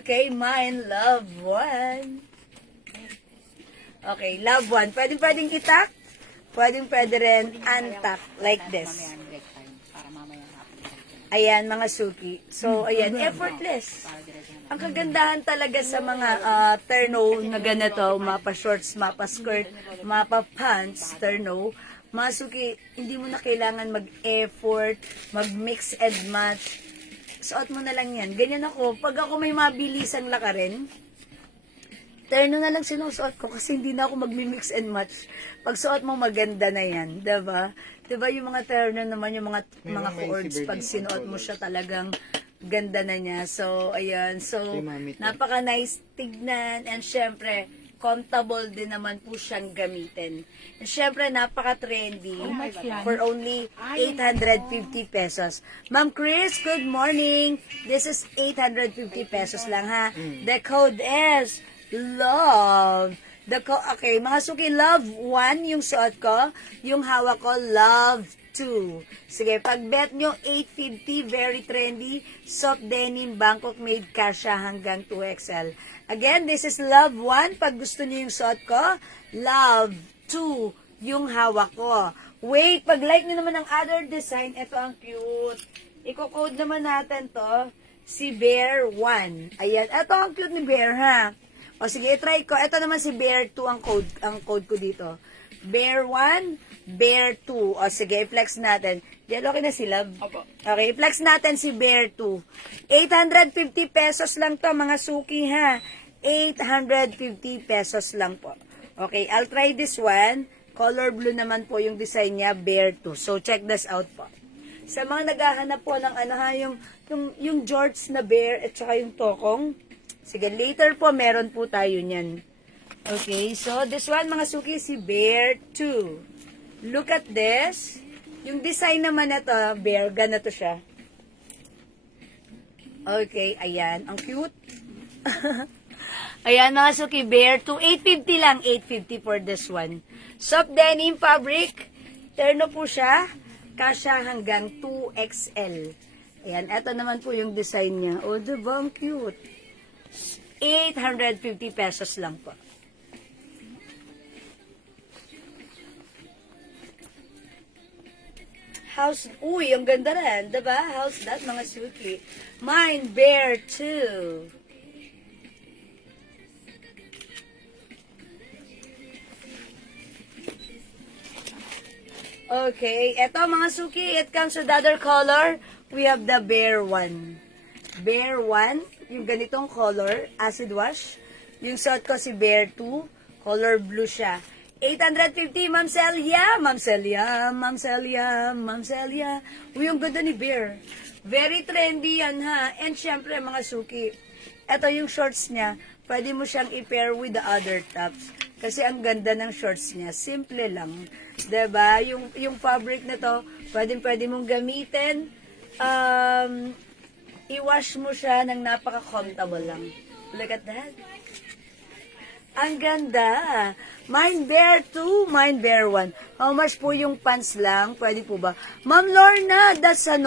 Okay, Mine Love 1. Okay, Love 1. Pwedeng itak. Pwede rin untuck like this. Ayan, mga suki. So, ayan, effortless. Ang kagandahan talaga sa mga terno na ganito, mapa shorts, mapa skirt, mapa pants, terno, mga suki, hindi mo na kailangan mag-effort, mag-mix and match. Suot mo na lang yan. Ganyan ako. Pag ako may mabilisang lakarin, terno na lang sinusuot ko kasi hindi na ako mag-mix and match. Pag suot mo, maganda na yan. Diba? Diba yung mga terno naman, yung mga cords, pag sinuot mo siya talagang ganda na niya. So, ayan. So, napaka-nice tignan. And syempre, comfortable din naman po siyang gamitin. And syempre, napaka-trendy for only 850 pesos. Ma'am Chris, good morning. This is 850 pesos lang, ha. The code is Love. Okay, mga suki, Love 1 yung suot ko. Yung hawak ko, Love 2. Sige, pag bet nyo, 850, very trendy, soft denim, Bangkok made, kasha hanggang 2XL. Again, this is Love 1. Pag gusto niyo yung suot ko, Love 2 yung hawak ko. Wait, pag like nyo naman ang other design, ito ang cute. Iko-code naman natin to, si Bear 1. Ayan, ito ang cute ni Bear, ha? O sige, try ko. Ito naman si Bear 2 ang code ko dito. Bear 1, Bear 2. O sige, i-flex natin. Diyan, okay na si Love? Opo. Okay, i-flex natin si Bear 2. 850 pesos lang to, mga suki, ha? 850 pesos lang po. Okay, I'll try this one. Color blue naman po yung design niya, Bear 2. So, check this out po. Sa mga naghahanap po ng yung George na bear at saka yung tokong, sige, later po, meron po tayo niyan. Okay, so this one, mga suki, si Bear 2. Look at this. Yung design naman na to, Bear, ganito siya. Okay, ayan. Ang cute. Ayan, mga Suki Bear. 850 lang. 850 for this one. Soft denim fabric. Terno po siya. Kasya hanggang 2XL. Ayan, eto naman po yung design niya. Oh, diba? Ang cute. 850 pesos lang po. House, uy, ang ganda rin. Diba? House that, mga Suki. Mine Bear 2. Okay, eto mga Suki, it comes with other color. We have the Bear 1. Bear 1, yung ganitong color, acid wash. Yung suot ko si Bear 2, color blue siya. 850, Ma'am Celia, Ma'am Celia, Ma'am Celia, Ma'am Celia. Uy, yung ganda ni Bear. Very trendy yan ha. And syempre mga Suki, eto yung shorts niya, pwede mo siyang i-pair with the other tops. Kasi ang ganda ng shorts niya, simple lang. 'Di ba? Yung fabric na to, pwede mong gamitin. I-wash mo siya ng napaka-comfortable lang. Look at that. Ang ganda. Mine Bear 2, Mine Bear 1. How much po yung pants lang? Pwede po ba? Ma'am Lorna, that's a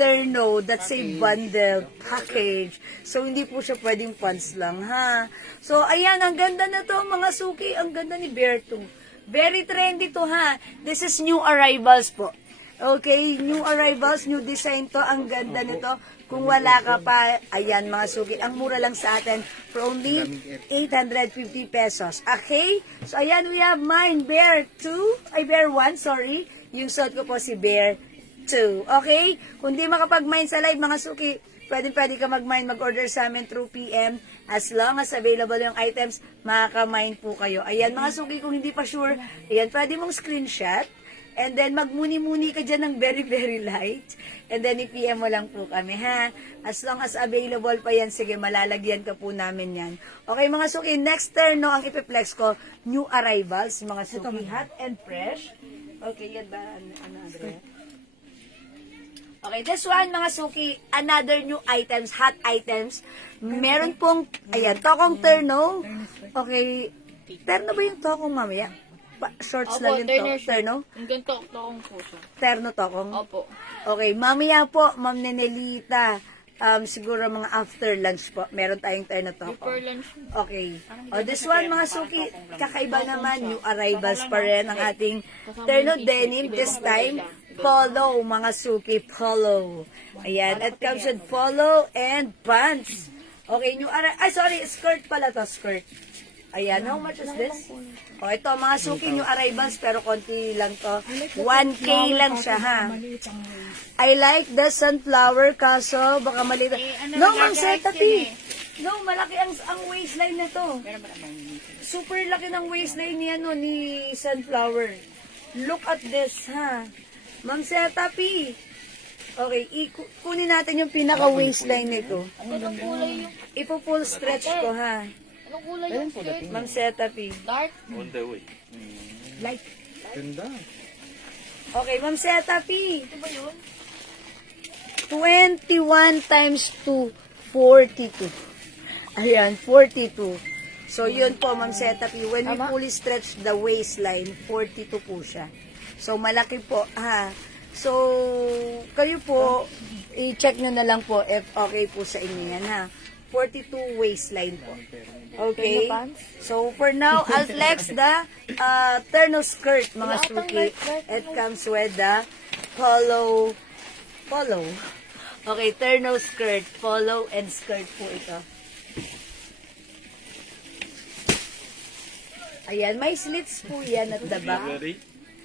terno, that's a bundle package. So, hindi po siya pwedeng pants lang, ha? So, ayan, ang ganda na to, mga Suki. Ang ganda ni Bear 2. Very trendy to, ha? This is new arrivals po. Okay, new arrivals, new design to. Ang ganda nito. Kung wala ka pa, ayan mga Suki, ang mura lang sa atin for only 850 pesos. Okay? So, ayan, we have mine, Bear 2, ay Bear 1, sorry. Yung suot ko po si Bear 2. Okay? Kung di makapag-mine sa live, mga Suki, pwede ka mag-mine, mag-order sa amin through PM. As long as available yung items, makaka-mine po kayo. Ayan, mga Suki, kung hindi pa sure, ayan, pwede mong screenshot. And then, magmuni-muni ka dyan ng very, very light. And then, i-PM mo lang po kami, ha? As long as available pa yan, sige, malalagyan ka po namin yan. Okay, mga Suki, next turn, no, ang ipiplex ko, new arrivals, mga Suki, hot and fresh. Okay, yan ba? Ano, Andrea? Okay, this one, mga Suki, another new items, hot items. Meron pong, ayan, tokong terno. Okay, terno ba yung tokong mamaya? Shorts Opo, lang yung terno? Ang ganito, tokong po siya. Terno tokong? Opo. Okay, mamaya po, Ma'am Nenelita, siguro mga after lunch po, meron tayong terno tokong. Before lunch. Okay. This one, mga Suki, kakaiba naman, new arrivals pa rin ang ating terno denim. This time, polo, mga Suki, polo. Ayan, it comes with polo and pants. Okay, new skirt pala to, skirt. Ayan, how much is this? O, ito, mga Suki, new arrivals, pero konti lang to. 1K lang siya, ha? I like the sunflower, kaso, baka maliit. No, Ma'am Setapi. No, malaki ang waistline na to. Super laki ng waistline niya, no, ni sunflower. Look at this, ha? Ma'am Setapi. Okay, kunin natin yung pinaka-waistline nito. Anong kulay yung... Ipo-full stretch ko, ha? Anong kulay yung skirt? Ma'am Setapi. Dark? Light. Ganda. Okay, Ma'am Setapi. Ito ba yun? 21 times 2, 42. Ayan, 42. So, yun po, Ma'am Setapi. When we fully stretch the waistline, 42 po siya. So, malaki po, ha? So, kayo po, i-check nyo na lang po if okay po sa inyo yan, ha? 42 waistline po. Okay? So, for now, I'll flex the terno skirt, mga Suki. It comes with the polo. Okay, terno skirt. Polo and skirt po ito. Ayan, may slits po yan at the back.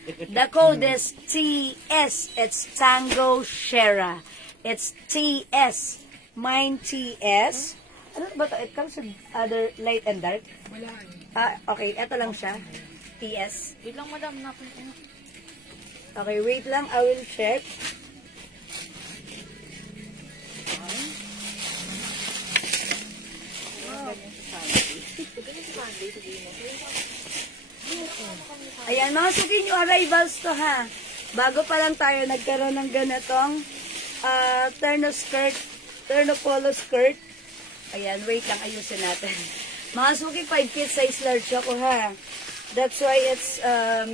The code is TS. It's Tango Shera. It's TS. Mine TS. Ano ba ito? It comes with other light and dark? Wala. Okay. Ito lang siya. TS. Wait lang, madam. Napin ko. Okay, wait lang. I will check. Ayan, mga Suki, new arrivals to, ha. Bago pa lang tayo nagkaroon ng ganitong terno skirt, terno polo skirt. Ayan, wait lang, ayusin natin. Mga suki, 5 feet size large ako ha. That's why it's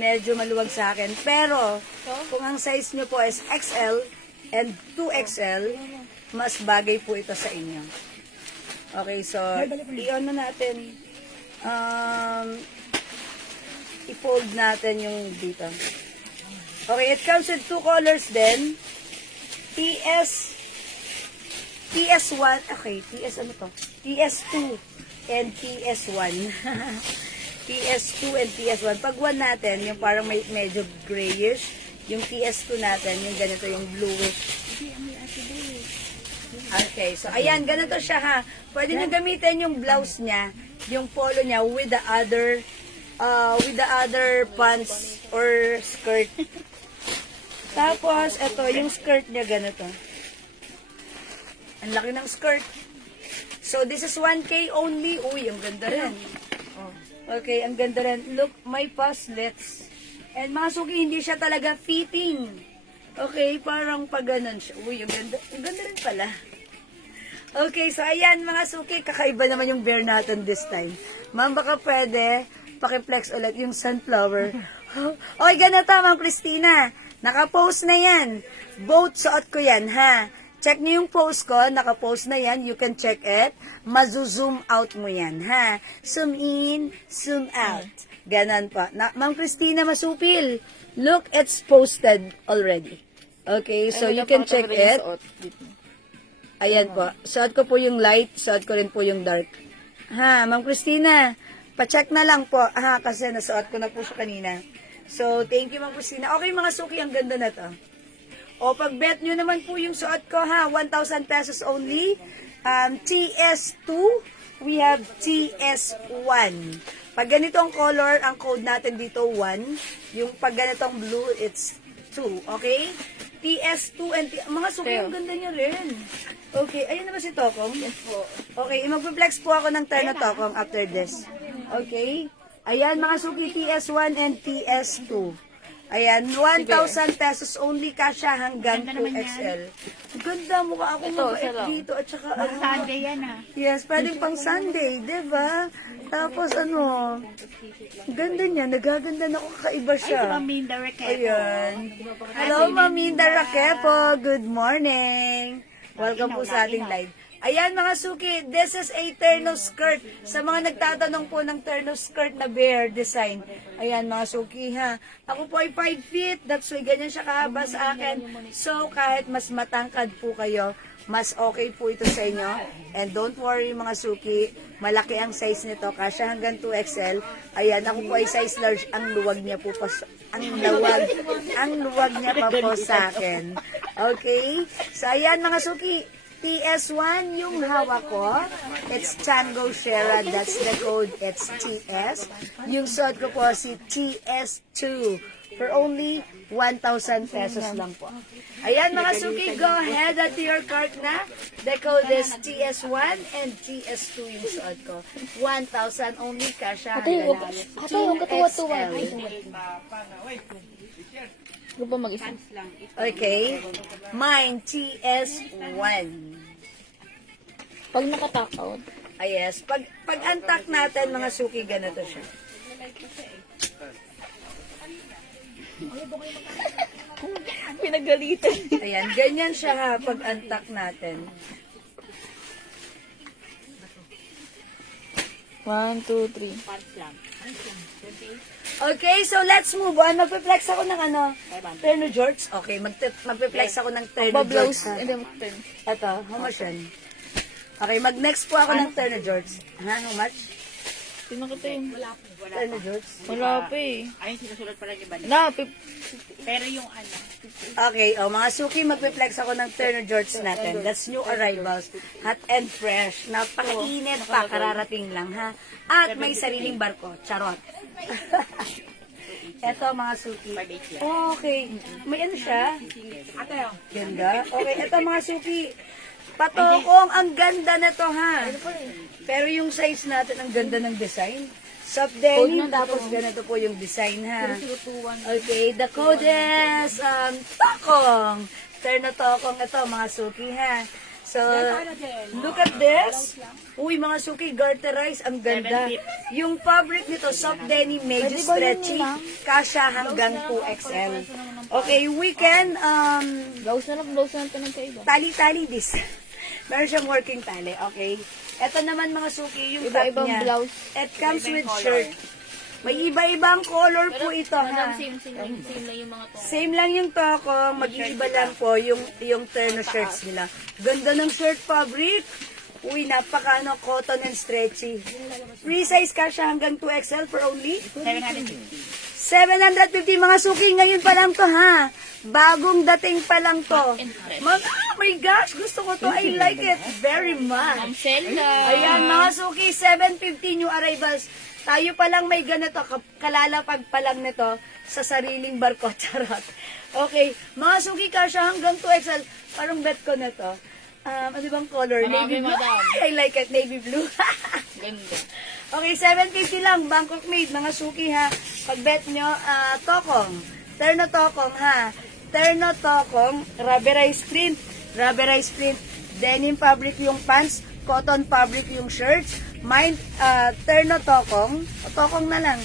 medyo maluwag sa akin. Pero, kung ang size nyo po is XL and 2XL, mas bagay po ito sa inyo. Okay, so, i-on na natin. I-fold natin yung dito. Okay, it comes with 2 colors din. TS1, okay, TS ano to? TS2 and TS1. TS2 and TS1. Pag 1 natin, yung parang medyo grayish. Yung TS2 natin, yung ganito, yung bluish. Okay, so ayan, ganito siya ha. Pwede nyo gamitin yung blouse niya, yung polo niya with the other pants or skirt. Tapos, ito, yung skirt niya ganito. Ang laki ng skirt. So, this is 1K only. Uy, ang ganda rin. Okay, ang ganda rin. Look, may paslets. And mga suki, hindi siya talaga fitting. Okay, parang pag ganun siya. Uy, ang ganda. Ang ganda rin pala. Okay, so ayan mga suki, kakaiba naman yung bear natin this time. Ma'am, baka pwede pakiplex ulit yung sunflower. Okay, ganito, Ma'am Christina. Nakapost na yan. Both suot ko yan, ha? Check niyo yung post ko, naka-post na yan, you can check it. Mazu-zoom out mo yan, ha? Zoom in, zoom out. Ganon pa. Ma'am Christina Masupil, look, it's posted already. Okay, so you can check it. Ayan po. Suot ko po yung light, suot ko rin po yung dark. Ha, Ma'am Christina, pa-check na lang po, ha, kasi nasuot ko na po siya kanina. So, thank you, Ma'am Christina. Okay, mga suki, ang ganda na to. O, pag bet nyo naman po yung suot ko, ha, 1,000 pesos only. TS2, we have TS1. Pag ganito ang color, ang code natin dito, 1. Yung pag ganitong blue, it's 2. Okay? TS2 and mga suki, ang ganda nyo rin. Okay, ayun na ba si Tokong? Yes po. Okay, magpiplex po ako ng turn na Tokong after this. Okay? Ayan, mga suki, TS1 and TS2. Ayan, 1,000 pesos only kasha hanggang 2XL. Ganda, mukha ako mabait dito. At saka, Sunday yan ha. yes, pwedeng pang Sunday, diba? Tapos ano, ganda niya, nagaganda na ako, kakaiba siya. Maminda Requeto. Ayan. Hello, Maminda Raquepo. Good morning. Welcome po sa ating live. Ayan mga suki, this is a terno skirt. Sa mga nagtatanong po ng terno skirt na bear design. Ayan mga suki ha. Ako po ay 5 feet, that's why ganyan siya kahaba sa akin. So kahit mas matangkad po kayo, mas okay po ito sa inyo. And don't worry mga suki, malaki ang size nito, kasya hanggang 2XL. Ayan, ako po ay size large, ang luwag niya po pa, ang luwag niya pa po sa akin. Okay? So ayan mga suki, TS1 yung hawak ko. It's Tango Shera. That's the code. It's TS. Yung suot ko po si TS2 for only 1,000 pesos lang po. Ayan mga suki, go ahead at your cart na. The code is TS1 and TS2 yung suot ko. 1,000 only kasha. XL. Okay. Mine, TS1. Pag nakatak out. Ah, yes. Pag untuck natin, mga suki, ganito siya. Pinagalitan. Ayan, ganyan siya ha, pag untuck natin. 1, 2, 3. Okay, so let's move on. Magpe-flex ako ng ano, terno jorts. Okay, magpe-flex ako ng terno jorts. Blouse. And then, turn. Ito, how much yan? Okay, mag-next po ako ng terno jorts. Ha, how much? Pinakita yun. Terno jorts. Wala pa eh. Ayun, sinusunod pa rin iba. Na, Pero yung ano, Okay, mga suki, magpe-flex ako ng terno jorts natin. That's new arrivals. Hot and fresh. Napakainit pa, kararating lang ha. At may sariling barko. Charot. Eto mga suki. Okay. May ano siya? Ganda. Okay, eto mga suki. Patokong, ang ganda na to ha. Pero yung size natin, ang ganda ng design. Soft denim, tapos ganito po yung design ha. Okay, the code is Tokong. Turn na Tokong ito mga suki ha. So So, look at this. Uy, mga suki, garterize, ang ganda. Yung fabric nito, soft denim, medyo stretchy, kasha hanggang 2XL. Okay, we can, Blouse na lang pinagkaiba. tali-tali this. Meron siyang working tali, okay? Ito naman mga suki, yung top Iba-ibang niya. blouse. It comes with shirt. May iba-ibang color po ito, ha? Same lang yung mga to. Same lang yung tokong, mag-iiba lang po yung terno shirts nila. Ganda ng shirt fabric. Uy, napaka cotton and stretchy. Free size ka siya hanggang 2XL for only 750. 750 mga suki. Ngayon pa lang to, ha? Bagong dating pa lang to. My gosh, gusto ko to. I like it very much. Sela. Ayan, mga suki, 750 new arrivals. Tayo pa lang may ganito, kalalapag pa lang nito sa sariling barko, charot. Okay, mga suki ka siya hanggang 2XL. Parang bet ko na to. Ano bang color? Navy blue. madam. Ay, I like it, navy blue. Ganda. Okay, 750 lang, Bangkok made, mga suki ha. Pag bet nyo, tokong. Terno tokong ha. Terno tokong, rubberized print. Rubberized print. Denim fabric yung pants, cotton fabric yung shirts. Mine, terno tokong. O, tokong na lang.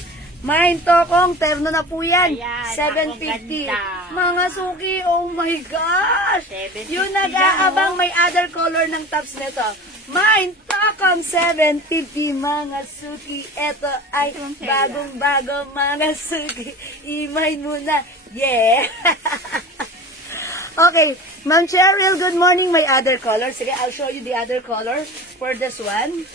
Mine tokong, terno na po yan. Ayan, 750. ganda. Mga suki, oh my gosh. 750 Yung nag-aabang may other color ng tops nito. Mine tokong 750 mga suki. Ito ay bagong-bago mga suki. I-mine muna. Yeah. Okay, Ma'am Cheryl, good morning. May other color. Sige, I'll show you the other color for this one.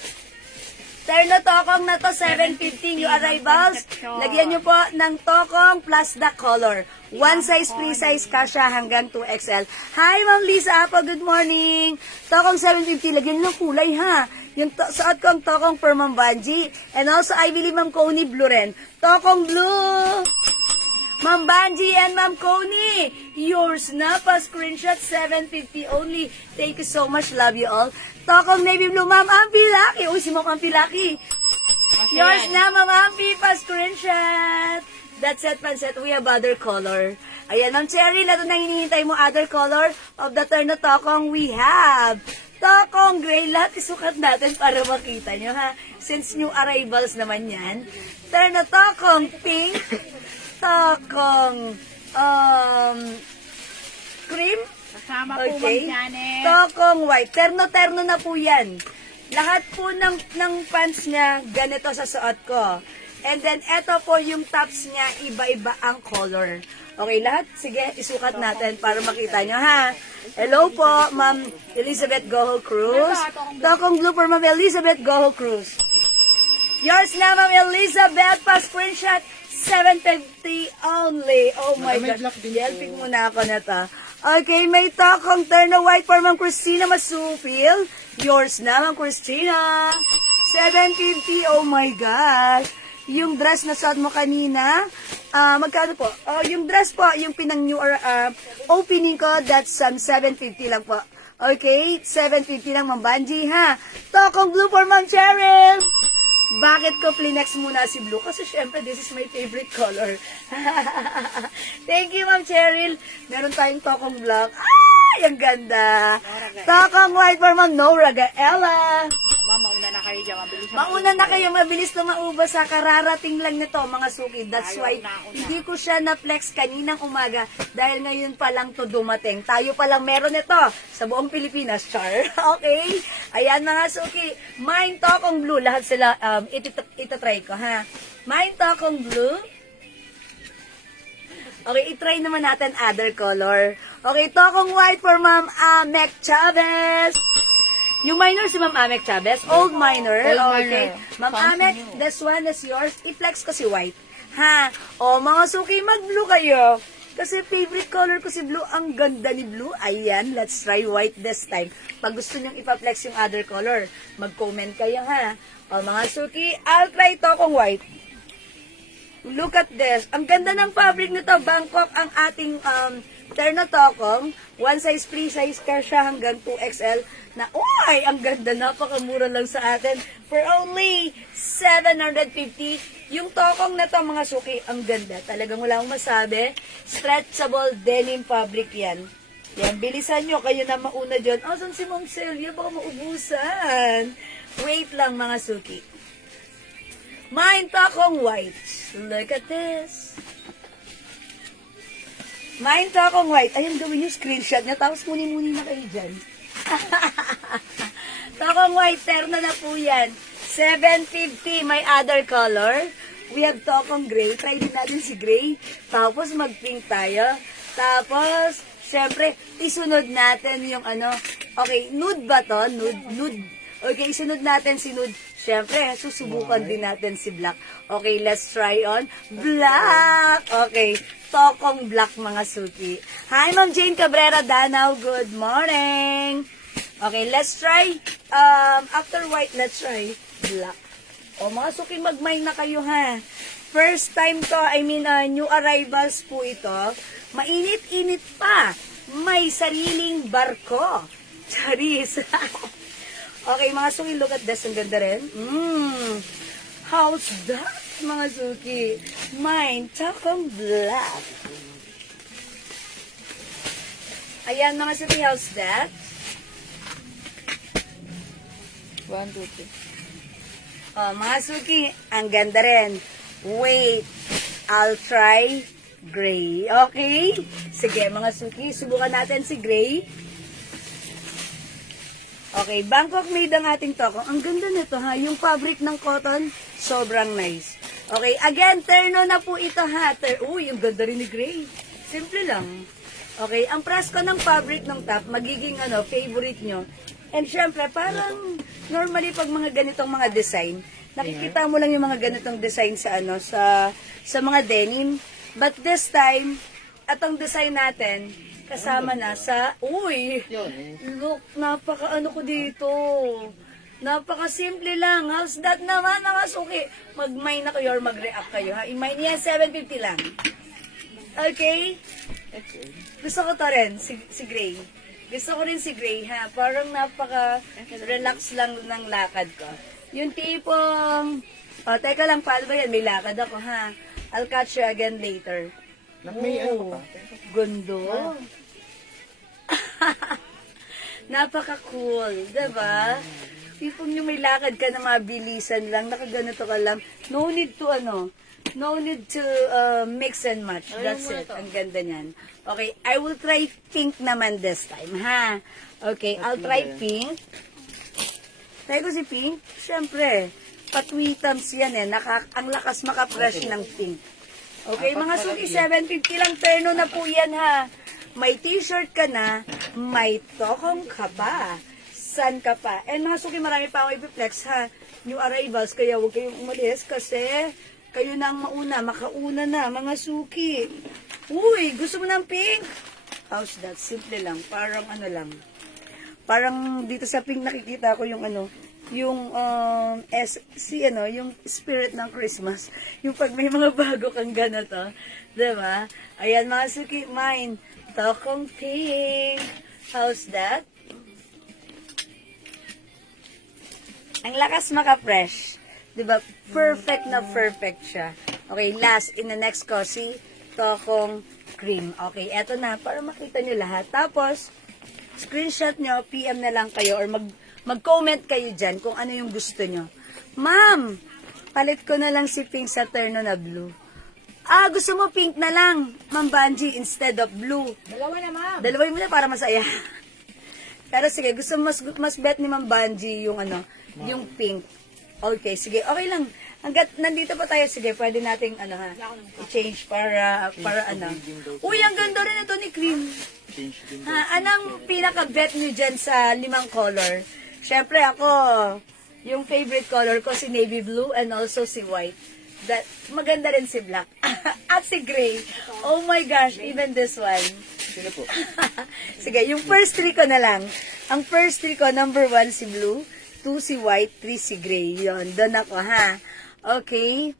Terno tokong na to, 750 new arrivals. Lagyan nyo po ng tokong plus the color. One size, free size, kasha hanggang 2XL. Hi, Ma'am Lisa po, good morning. Tokong 750, lagyan nyo ng kulay ha. Yung suot ko ang tokong for Ma'am Banji. And also, I believe Ma'am Coney blue rin. Tokong blue. Ma'am Banji and Ma'am Coney, yours na pa screenshot 750 only. Thank you so much. Love you all. Tokong navy blue, Ma'am Ampi Lucky. Uy, si Ma'am Ampi Lucky. Yours na, Ma'am Ampi, pa screenshot. That's it, Panset. We have other color. Ayan, Ma'am Cherry, ito na hinihintay mo other color of the Terno Tokong we have. Tokong gray, lahat isukat natin para makita nyo, ha? Since new arrivals naman yan. Terno Tokong pink. Tokong cream. Kasama po, Ma'am Okay. Janet. Tokong white. Terno-terno na po yan. Lahat po ng pants niya, ganito sa suot ko. And then, eto po yung tops niya, iba-iba ang color. Okay, lahat? Sige, isukat natin para makita nyo, ha? Hello po, Ma'am Elizabeth Goho Cruz. Tokong blue for Ma'am Elizabeth Goho Cruz. Yours na, Ma'am Elizabeth, pa screenshot. 750 only. Oh my May God. black din Helping muna ako na to. Okay, may tokong terno white for Ma'am Christina Masupil. Yours na, Ma'am Christina. 750. Oh my gosh. Yung dress na suot mo kanina, magkano po? Oh, yung dress po, yung pinang new opening ko, that's 750 lang po. Okay, 750 lang, Ma'am Banji, ha? Tokong blue for Ma'am Cheryl. Bakit ko plinex muna si blue? Kasi syempre, this is my favorite color. Thank you, Ma'am Cheryl. Meron tayong tokong black. Ay, ang ganda. Tokong white for Ma'am Nora Gaella. Ma'am, mauna na kayo dyan. Mabilis ang Mauna na kayo, mabilis na maubos sa kararating lang nito, mga suki. That's why hindi ko siya na-flex kaninang umaga dahil ngayon pa lang to dumating. Tayo pa lang meron ito sa buong Pilipinas, char. Okay? Ayan, mga suki. Mine tokong blue. Lahat sila, itatry ko, ha? Mine tokong blue. Okay, itry naman natin other color. Okay, tokong white for Ma'am Amek Chavez. Yung minor si Ma'am Amek Chavez. Old minor. Okay. Ma'am Amek, this one is yours. I-flex ko si white. Ha? O, mga suki, mag-blue kayo. Kasi favorite color ko si blue. Ang ganda ni blue. Ayan, let's try white this time. Pag gusto nyong ipa-flex yung other color, mag-comment kayo, ha? O, mga suki, I'll try tokong white. Look at this. Ang ganda ng fabric nito. Bangkok ang ating Terno Tokong. One size, free size ka siya hanggang 2XL. Na, uy, ang ganda. Napakamura lang sa atin. For only 750. Yung Tokong na to, mga suki, ang ganda. Talagang wala akong masabi. Stretchable denim fabric yan. Yan, bilisan nyo. Kayo na mauna dyan. Asan si Ma'am Celia? Baka maubusan. Wait lang, mga suki. Mine takong white. Look at this. Mine takong white. Ayan, gawin yung screenshot niya. Tapos muni-muni na kayo dyan. Takong white, terno na po yan. 750, may other color. We have tokong gray. Try din natin si gray. Tapos mag-pink tayo. Tapos, syempre, isunod natin yung ano. Okay, nude ba to? Nude. Okay, isunod natin si nude. Syempre, susubukan din natin si black. Okay, let's try on black. Okay, tokong black mga suki. Hi, Ma'am Jane Cabrera Danao. Good morning. Okay, let's try. After white, let's try black. O, mga suki, mag-mine na kayo, ha. First time to, new arrivals po ito. Mainit-init pa. May sariling barko. Charis. Okay, mga suki, look at this. Ang ganda rin. How's that, mga suki? Mine, takong black. Ayan, mga suki, how's that? 1, 2, 3. Oh, mga suki, ang ganda rin. Wait, I'll try gray. Okay? Sige, mga suki, subukan natin si gray. Okay, Bangkok made ang ating toko. Ang ganda nito, ha? Yung fabric ng cotton, sobrang nice. Okay, again, terno na po ito, ha? Uy, ang ganda rin ni gray. Simple lang. Okay, ang prasko ng fabric ng top, magiging favorite nyo. And syempre, parang normally pag mga ganitong mga design, nakikita mo lang yung mga ganitong design sa sa mga denim. But this time, atong design natin, kasama na sa, look, napaka-ano ko dito. Napaka-simple lang. How's that naman, mga suki? Mag-mine na kayo or mag-react kayo, ha? I-mine yan, 750 lang. Okay? Gusto ko to rin, si Gray. Gusto ko rin si Gray, ha? Parang napaka-relax lang ng lakad ko. Yung tipong, teka lang, paano ba yan? May lakad ako, ha? I'll catch you again later. May ano pa? Gundo. Napaka-cool, diba? Tipong yung may lakad ka na mabilisan lang, nakaganito ka lang. No need to mix and match. That's it. Ang ganda niyan. Okay, I will try pink naman this time, ha? Okay, I'll try pink. Try ko si pink. Siyempre, patwitams yan eh. Ang lakas maka-fresh ng pink. Okay, mga suki, 750 lang. Terno na po yan, ha? May t-shirt ka na, may tokong ka pa. Sun ka pa. And mga suki, marami pa akong ipiplex, ha? New arrivals, kaya huwag kayong umalis kasi kayo na ang mauna, makauna na, mga suki. Uy, gusto mo ng pink? How's that? Simple lang. Parang lang. Parang dito sa pink nakikita ko yung yung spirit ng Christmas. Yung pag may mga bago kang ganito. Diba? Ayan, mga suki, mine. Tokong pink. How's that? Ang lakas maka-fresh. Diba? Perfect na perfect siya. Okay, last, in the next ko, si tokong cream. Okay, eto na, para makita nyo lahat. Tapos, screenshot nyo, PM na lang kayo, or mag-comment kayo dyan kung ano yung gusto nyo. Ma'am, palit ko na lang si pink sa terno na blue. Gusto mo pink na lang, Ma'am Banji, instead of blue. Dalawa na, ma'am. Dalawin mo na para masaya. Pero sige, gusto mo mas bet ni Ma'am Banji yung yung pink. Okay, sige. Okay lang. Hanggat nandito pa tayo, sige, pwede nating i-change para Uy, ang ganda rin ito ni Cream. Anong pinaka-bet nyo dyan sa 5 color? Siyempre ako, yung favorite color ko si navy blue and also si white. Maganda rin si black. At si gray. Oh my gosh, even this one. Sino po? Sige, yung first 3 ko na lang. Ang first 3 ko, number 1 si blue, 2 si white, 3 si gray. Yun, doon ako, ha? Okay.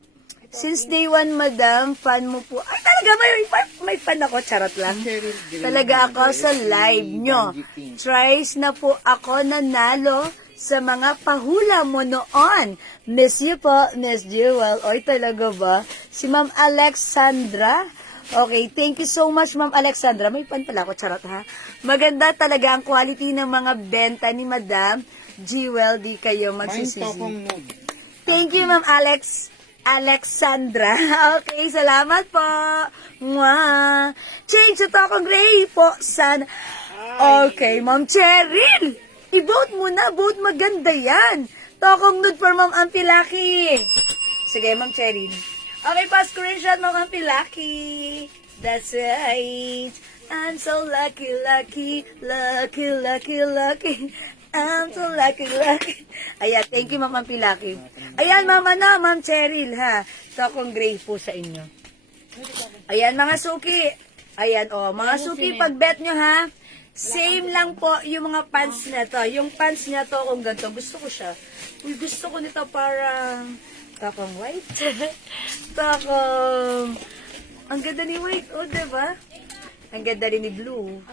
Since day 1, madam, fan mo po. Ay, talaga, may fan ako. Charot lang. Talaga ako sa live nyo. Tries na po ako nanalo sa mga pahula mo noon. Miss you po, Miss Jewel. Oy, talaga ba? Si Ma'am Alexandra. Okay, thank you so much, Ma'am Alexandra. May pan pala ako, charot ha. Maganda talaga ang quality ng mga benta ni Madam Jewel. Di kayo Mine magsisisi. tokong nude. Thank you, Ma'am Alexandra. Okay, salamat po. Mwah. Change to Tokong Gray po, sana. Okay, Ma'am Cheryl. I-vote mo na. Vote maganda yan. Tokong nude for Ma'am Ampilaki. Sige, Ma'am Cheryl. Okay, pa screenshot, Ma'am Ampilaki. That's right. I'm so lucky, lucky, lucky, lucky, lucky. I'm so lucky, lucky. Ayan, thank you, Ma'am Ampilaki. Ayan, Ma'am Cheryl, ha. Tokong Gray po sa inyo. Ayan, mga suki. Ayan, mga suki, pag-bet nyo, ha. Same lang po yung mga pants na to. Yung pants niya to, kung ganito, gusto ko siya. Uy, gusto ko nito parang takong white. Takong... Ang ganda ni white, diba? Ang ganda rin ni blue.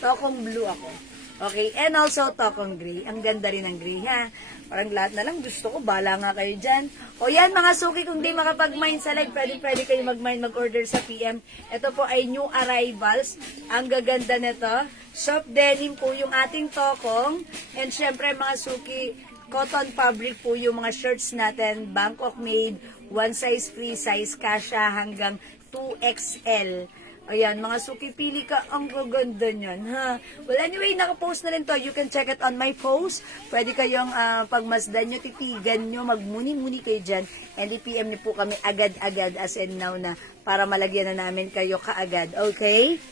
Takong blue ako. Okay, and also tokong gray. Ang ganda rin ng gray, ha? Parang lahat na lang gusto ko. Bala nga kayo dyan. O yan, mga suki, kung di makapag-mine sa live, pwede kayo mag-mine, mag-order sa PM. Ito po ay new arrivals. Ang gaganda nito. Soft denim po yung ating tokong. And syempre, mga suki, cotton fabric po yung mga shirts natin. Bangkok made, one size, free size, kasha hanggang 2XL. Ayan, mga suki, pili ka. Ang gaganda niyan, ha? Well, anyway, nakapost na rin to. You can check it on my post. Pwede kayong pagmasdan nyo, titigan nyo, magmuni-muni kayo dyan. And i-PM niyo po kami agad-agad as in now na para malagyan na namin kayo kaagad. Okay?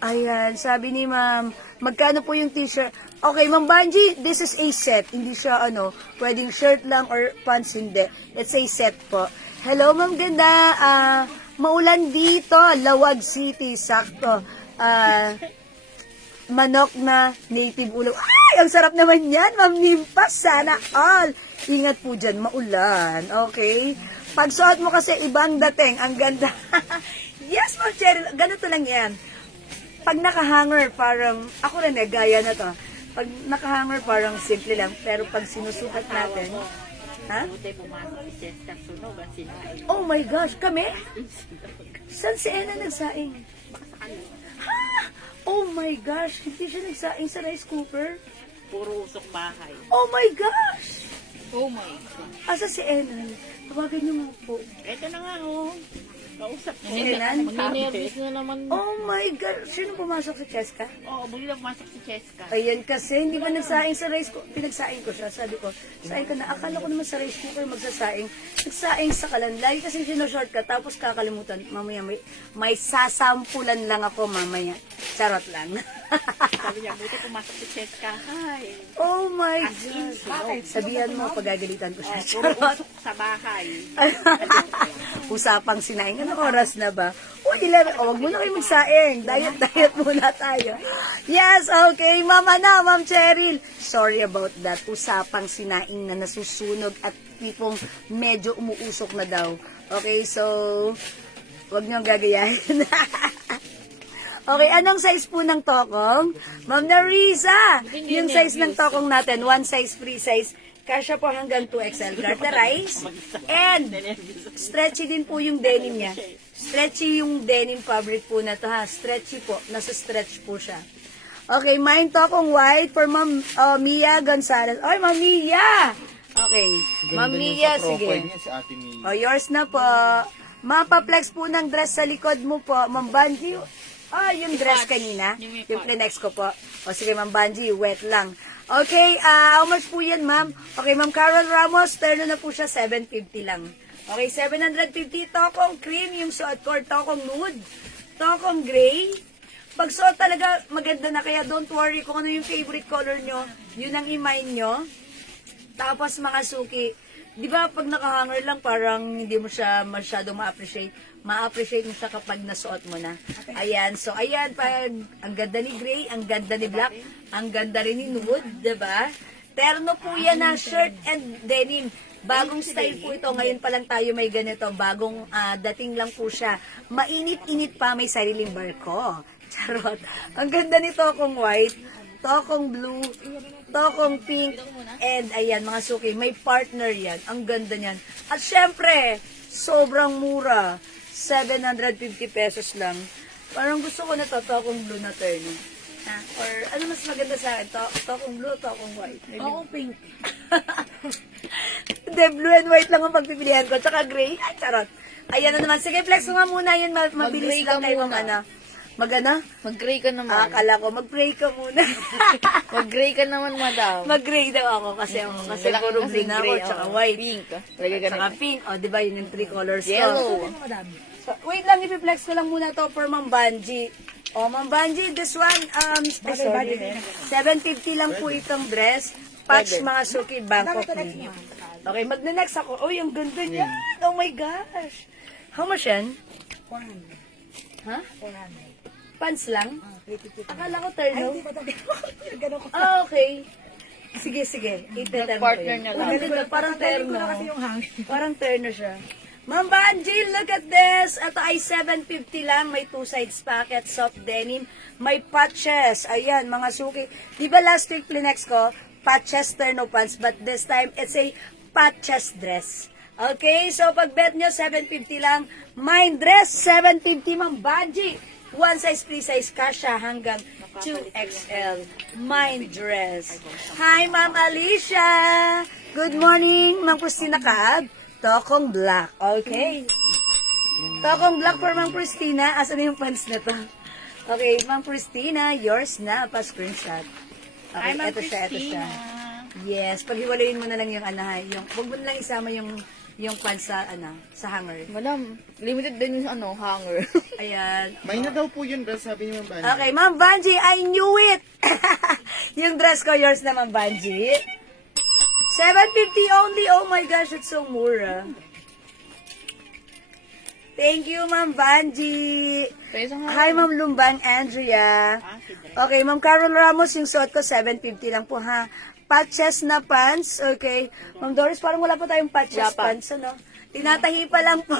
Ayan, sabi ni ma'am, magkano po yung t-shirt? Okay, Ma'am Banji, this is a set. Hindi siya, pwedeng shirt lang or pants, hindi. It's a set po. Hello, Ma'am Ganda. Maulan dito, Lawag City, sakto. Manok na native ulam. Ay, ang sarap naman yan, Ma'am Nimpas. Sana all. Ingat po dyan, maulan. Okay? Pagsuot mo kasi ibang dating. Ang ganda. Yes, Ma'am Cheryl. Ganito lang yan. Pag nakahanger, parang, ako rin gaya na to. Pag nakahanger, parang simple lang. Pero pag sinusukat natin, ha? Buti pumasok si Chester sunog at sinain. Oh my gosh, kami? Saan si Ena nagsaing? Ha? Oh my gosh, hindi siya nagsaing sa rice cooker? Puro usok bahay. Oh my gosh! Oh my God. Asa si Ena? Tawagan niyo nga po. Ito na nga, oh. Kausap Si Enan? Magninervous na naman. Oh my God! Sino pumasok sa Cheska? Oo, buli na pumasok si Cheska. Ayan kasi, hindi ba nagsaing sa rice cooker? Pinagsaing ko siya. Sabi ko, saing ka na. Akala ko naman sa rice cooker magsasaing. Nagsaing sa kalanlay kasi shortcut. Tapos kakalimutan. Mamaya may sasampulan lang ako mamaya. Charot lang. Sabi niya, buti pumasok si Cheska. Ay. Oh my God. Bakit? Sabihan mo, pagagalitan ko siya. Puro Charot. usok sa bahay. Usapang sinaing. Anong oras na ba? O, 11. O, wag muna kayo magsaing. Diet muna tayo. Yes, okay. Mama na, Ma'am Cheryl. Sorry about that. Usapang sinaing na nasusunog at tipong medyo umuusok na daw. Okay, so, wag niyong gagayahin. Okay, anong size po ng tokong? Ma'am Narisa, yung size ng tokong natin, one size, free size, kasya po hanggang 2XL. Garterize. And, stretchy din po yung denim niya. Stretchy yung denim fabric po na to, ha. Stretchy po. Nasa stretch po siya. Okay, mine tokong white for Ma'am Mia Gonzalez. Oy, Ma'am Mia! Okay, Ma'am Mia, sige. Niya, si Ate Mia. O, yours na po. Mapaplex po ng dress sa likod mo po. Ma'am Banji, yung dress kanina. Yung Kleenex ko po. O, sige, Ma'am Banji, wet lang. Okay, how much po yan, ma'am? Okay, Ma'am Carol Ramos, terno na po siya, 750 lang. Okay, 750, tokong cream, yung suot ko, tokong nude, tokong gray. Pag suot talaga, maganda na, kaya don't worry kung ano yung favorite color nyo, yun ang i-mine nyo. Tapos, mga suki, di ba pag nakahanger lang, parang hindi mo siya masyadong ma-appreciate. Ma-appreciate mo siya kapag nasuot mo na. Ayan, so ayan, pag ang ganda ni gray, ang ganda ni black, ang ganda rin ni nude, diba? Terno po yan na shirt and denim. Bagong style po ito. Ngayon pa lang tayo may ganito. Bagong dating lang po siya. Mainit-init pa, may sariling barko. Charot. Ang ganda nito kung white, tokong blue, tokong pink, and ayan mga suki, may partner yan. Ang ganda niyan. At syempre, sobrang mura. 750 pesos lang. Parang gusto ko na to, tokong blue na terno. Ha? Or ano mas maganda sa akin? Tokong blue, tokong white? Oo, pink. Hindi, blue and white lang ang pagpipilihan ko. Tsaka gray. Ay, charot. Ayan na naman. Sige, flex mo nga muna yun. Mabilis Mag-gray lang ka kayo muna. ano. Mag-ano? Mag-gray ka naman. Akala ko, mag-pray ka muna. Mag-gray ka naman, madam. Mag-gray daw ako kasi puro blue na ako, tsaka white. Pink. Lagay ka Tsaka na. pink. O, di ba yun yung three colors ko? Yellow. So, wait lang, ipiplex ko lang muna to for Ma'am Banji. O, Ma'am Banji, this one, sorry, 750 lang po itong dress. Patch mga suki, Bangkok Mini. Okay, magna-next ako. Oh, yung ganda niyan. Oh my gosh. How much yan? 400. Ha? 400. Pants lang? 350. Akala ko terno. Hindi ba ito? Ganun ko. Ah, okay. Sige, sige. Itetem ko Partner yun. niya Ang lang. ganda, parang terno. ko kasi yung hangin. Parang terno siya. Ma'am Banji, look at this. Ito ay 750 lang. May two sides pocket, soft denim. May patches. Ayan, mga suki. Di ba last week plinex ko, patches terno pants, but this time it's a patches dress. Okay, so pag bet nyo, 750 lang. Mine dress, 750, Ma'am Banji. One size, free size, kasha hanggang 2XL. Mine dress. Hi, Ma'am Alicia. Good morning, Ma'am Christina Kaab. Tokong black. Okay. Tokong black for Ma'am Christina. Asan na yung pants na to? Okay, Ma'am Christina, yours na. Pa-screenshot. Okay, Hi, Ma'am ito siya. Christina. Yes, paghiwalayin mo na lang yung huwag mo na lang isama yung pants sa sa hanger. Madam, limited din yung hanger. Ayan. May na daw po yun, dress, sabi ni Ma'am Banji. Okay, Ma'am Banji, I knew it! Yung dress ko, yours na, Ma'am Banji. 750 only. Oh my gosh, it's so mura. Thank you, Ma'am Banji. Hi, Ma'am Lumbang Andrea. Okay, Ma'am Carol Ramos, yung suot ko, 750 lang po, ha? Patches na pants, okay. Ma'am Doris, parang wala pa tayong patches pants, ano? Tinatahi pa lang po.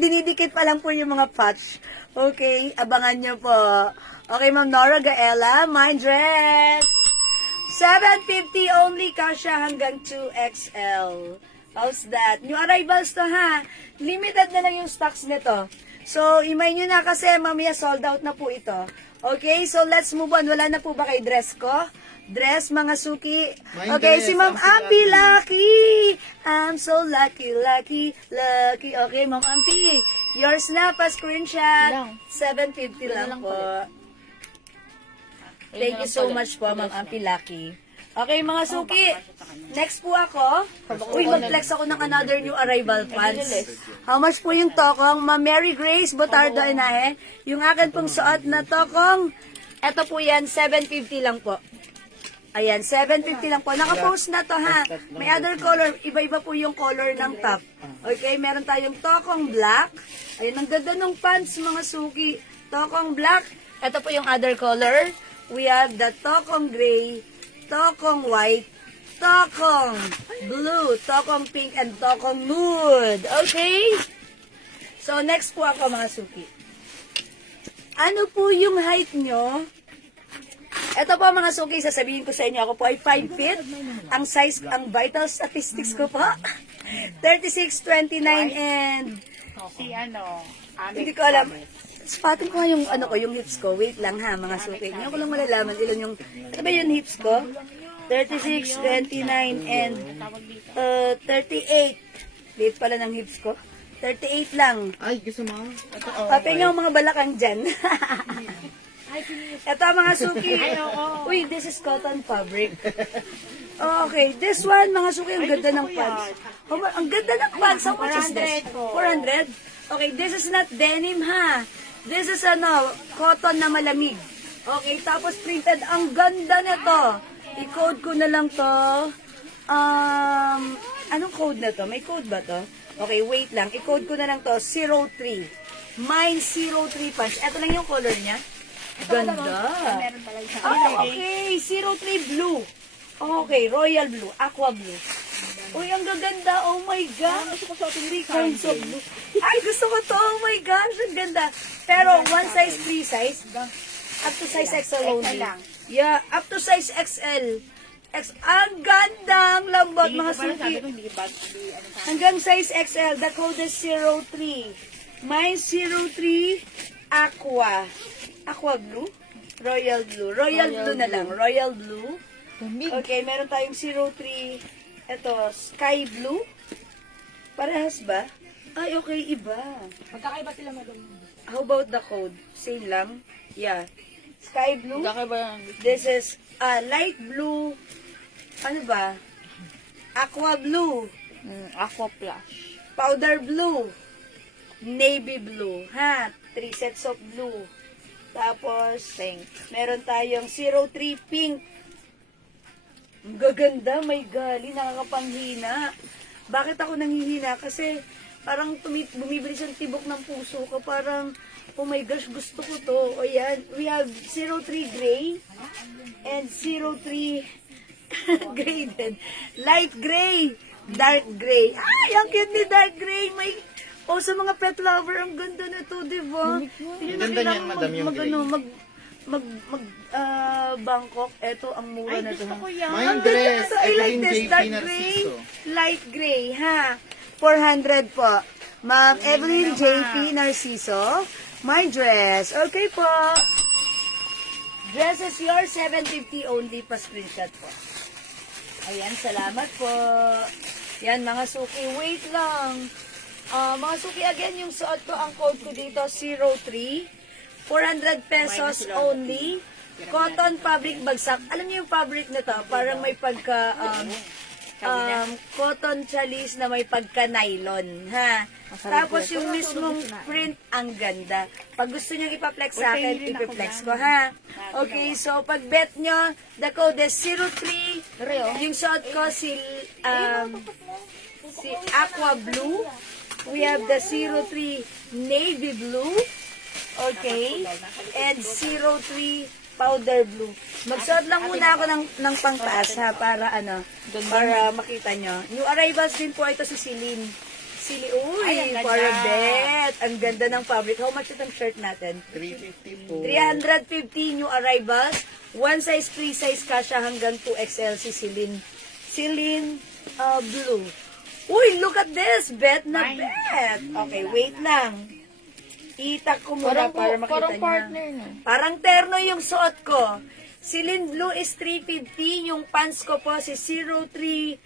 Dinidikit pa lang po yung mga patch. Okay, abangan nyo po. Okay, Ma'am Nora Gaela, my dress. 750 only, kasha hanggang 2XL. How's that? New arrivals to, ha? Limited na lang yung stocks nito. So, imay nyo na kasi mamaya sold out na po ito. Okay, so let's move on. Wala na po ba kay dress ko? Dress, mga suki. Mine Okay, dress, si Ma'am I'm so Ampi, lucky. I'm so lucky, lucky, lucky. Okay, Ma'am Ampi. Yours na, pa-screenshot. 750 lang po. Thank you so much po, Ma'am Ampi, lucky. Okay, mga suki. Next po ako. Uy, mag-flex ako ng another new arrival pants. How much po yung tokong? Ma'am Mary Grace Botardo Inahe. Yung akin pong suot na tokong, eto po yan, 750 lang po. Ayan, 750 lang po. Naka-post na to, ha. May other color. Iba-iba po yung color ng top. Okay, meron tayong tokong black. Ayan, ang ganda ng pants, mga suki. Tokong black. Ito po yung other color. We have the tokong gray, tokong white, tokong blue, tokong pink, and tokong nude. Okay? So, next po ako, mga suki. Ano po yung height nyo? Ito po, mga suki, sasabihin ko sa inyo, ako po ay 5 feet. Ang size, ang vital statistics ko po, 36, 29, and Si hindi ko alam. Spatin ko nga yung yung hips ko. Wait lang, ha, mga suki. Ngayon ko lang malalaman ilan yung, ito ba yung hips ko? 36, 29, and 38. Wait pala ng hips ko. 38 lang. Ay, gusto mo? Ito, Patingin ang mga balakang dyan. Ito, mga suki. Uy, this is cotton fabric. Okay, this one, mga suki, ang ganda ng pants. Ang ganda ng pants. How much is this? 400? Okay, this is not denim, ha. This is cotton na malamig. Okay, tapos printed. Ang ganda nito. I-code ko na lang to. Anong code na to? May code ba to? Okay, wait lang. I-code ko na lang to. 03. Mine 03 pants. Ito lang yung color niya. Ganda. Okay. 03 blue. Okay, royal blue. Aqua blue. Uy, ang gaganda. Oh my gosh. Kinds of blue. Ay, gusto ko to. Oh my gosh. Ang ganda. Pero one size, free size. Up to size XL only. Yeah, up to size XL. Ang gandang lambot, Hindi mga ko pala sabi suki. ko, hindi bag, hindi, ano sa Hanggang size XL, the code is 03. Mine 03 Aqua. Aqua Blue? Royal Blue. Royal Blue na lang. Royal Blue. Okay, meron tayong 03. Ito, Sky Blue. Parehas ba? Ay, okay, iba. Magkakaiba sila, madam. How about the code? Same lang? Yeah. Sky Blue. Kakaiba yan. This is light blue. Ano ba? Aqua Blue. Aqua Flash. Powder Blue. Navy Blue. Ha? 3 sets of blue. Tapos, Pink. meron tayong 03 Pink. Ang gaganda, may gali, nakakapanghina. Bakit ako nanghihina? Kasi parang bumibilis ang tibok ng puso ko. Parang, oh my gosh, gusto ko to. O yan, we have 03 Gray and 03 Gray din. Light Gray, Dark Gray. Ay, ang cute ni Dark Gray. May, sa mga pet lover, ang ganda na to, di ba? Hindi Ganda niyan, madam, yung gray. Bangkok. Eto, ang mura na to. Gusto ko yan. Mine Ang ganda dress, na to. I like Evelyn this. JP Dark gray, Narciso. light gray, ha? 400 po. Ma'am Evelyn JP Narciso. My dress. Okay po. Dress is yours, 750 only pa screenshot po. Ayan, salamat po. Yan, mga suki. Wait lang. Mga suki, again, yung suot ko, ang code ko dito, 03. 400 pesos only. Cotton fabric bagsak. Alam niyo yung fabric na to, parang may pagka cotton chalice na may pagka nylon, ha. Tapos yung mismong print ang ganda. Pag gusto niyo ipa-flex sa akin, ipa-flex ko, ha. Okay, so pag bet nyo, the code is 03. Yung suot ko si Aqua Blue. We have the 03 Navy Blue. Okay. And 03 Powder Blue. Magsuot lang muna ako ng pangtaas, ha, para para makita nyo. New arrivals din po ito si Celine. Uy, para bet. Ang ganda ng fabric. How much itong shirt natin? 350 po. 350 new arrivals. One size, free size kasha hanggang 2XL si Celine. Celine Blue. Uy, look at this. Bet na bet. Okay, wait lang. Itak ko muna para makita Parang niya. partner na. Parang terno yung suot ko. Celine Blue is 350. Yung pants ko po si 03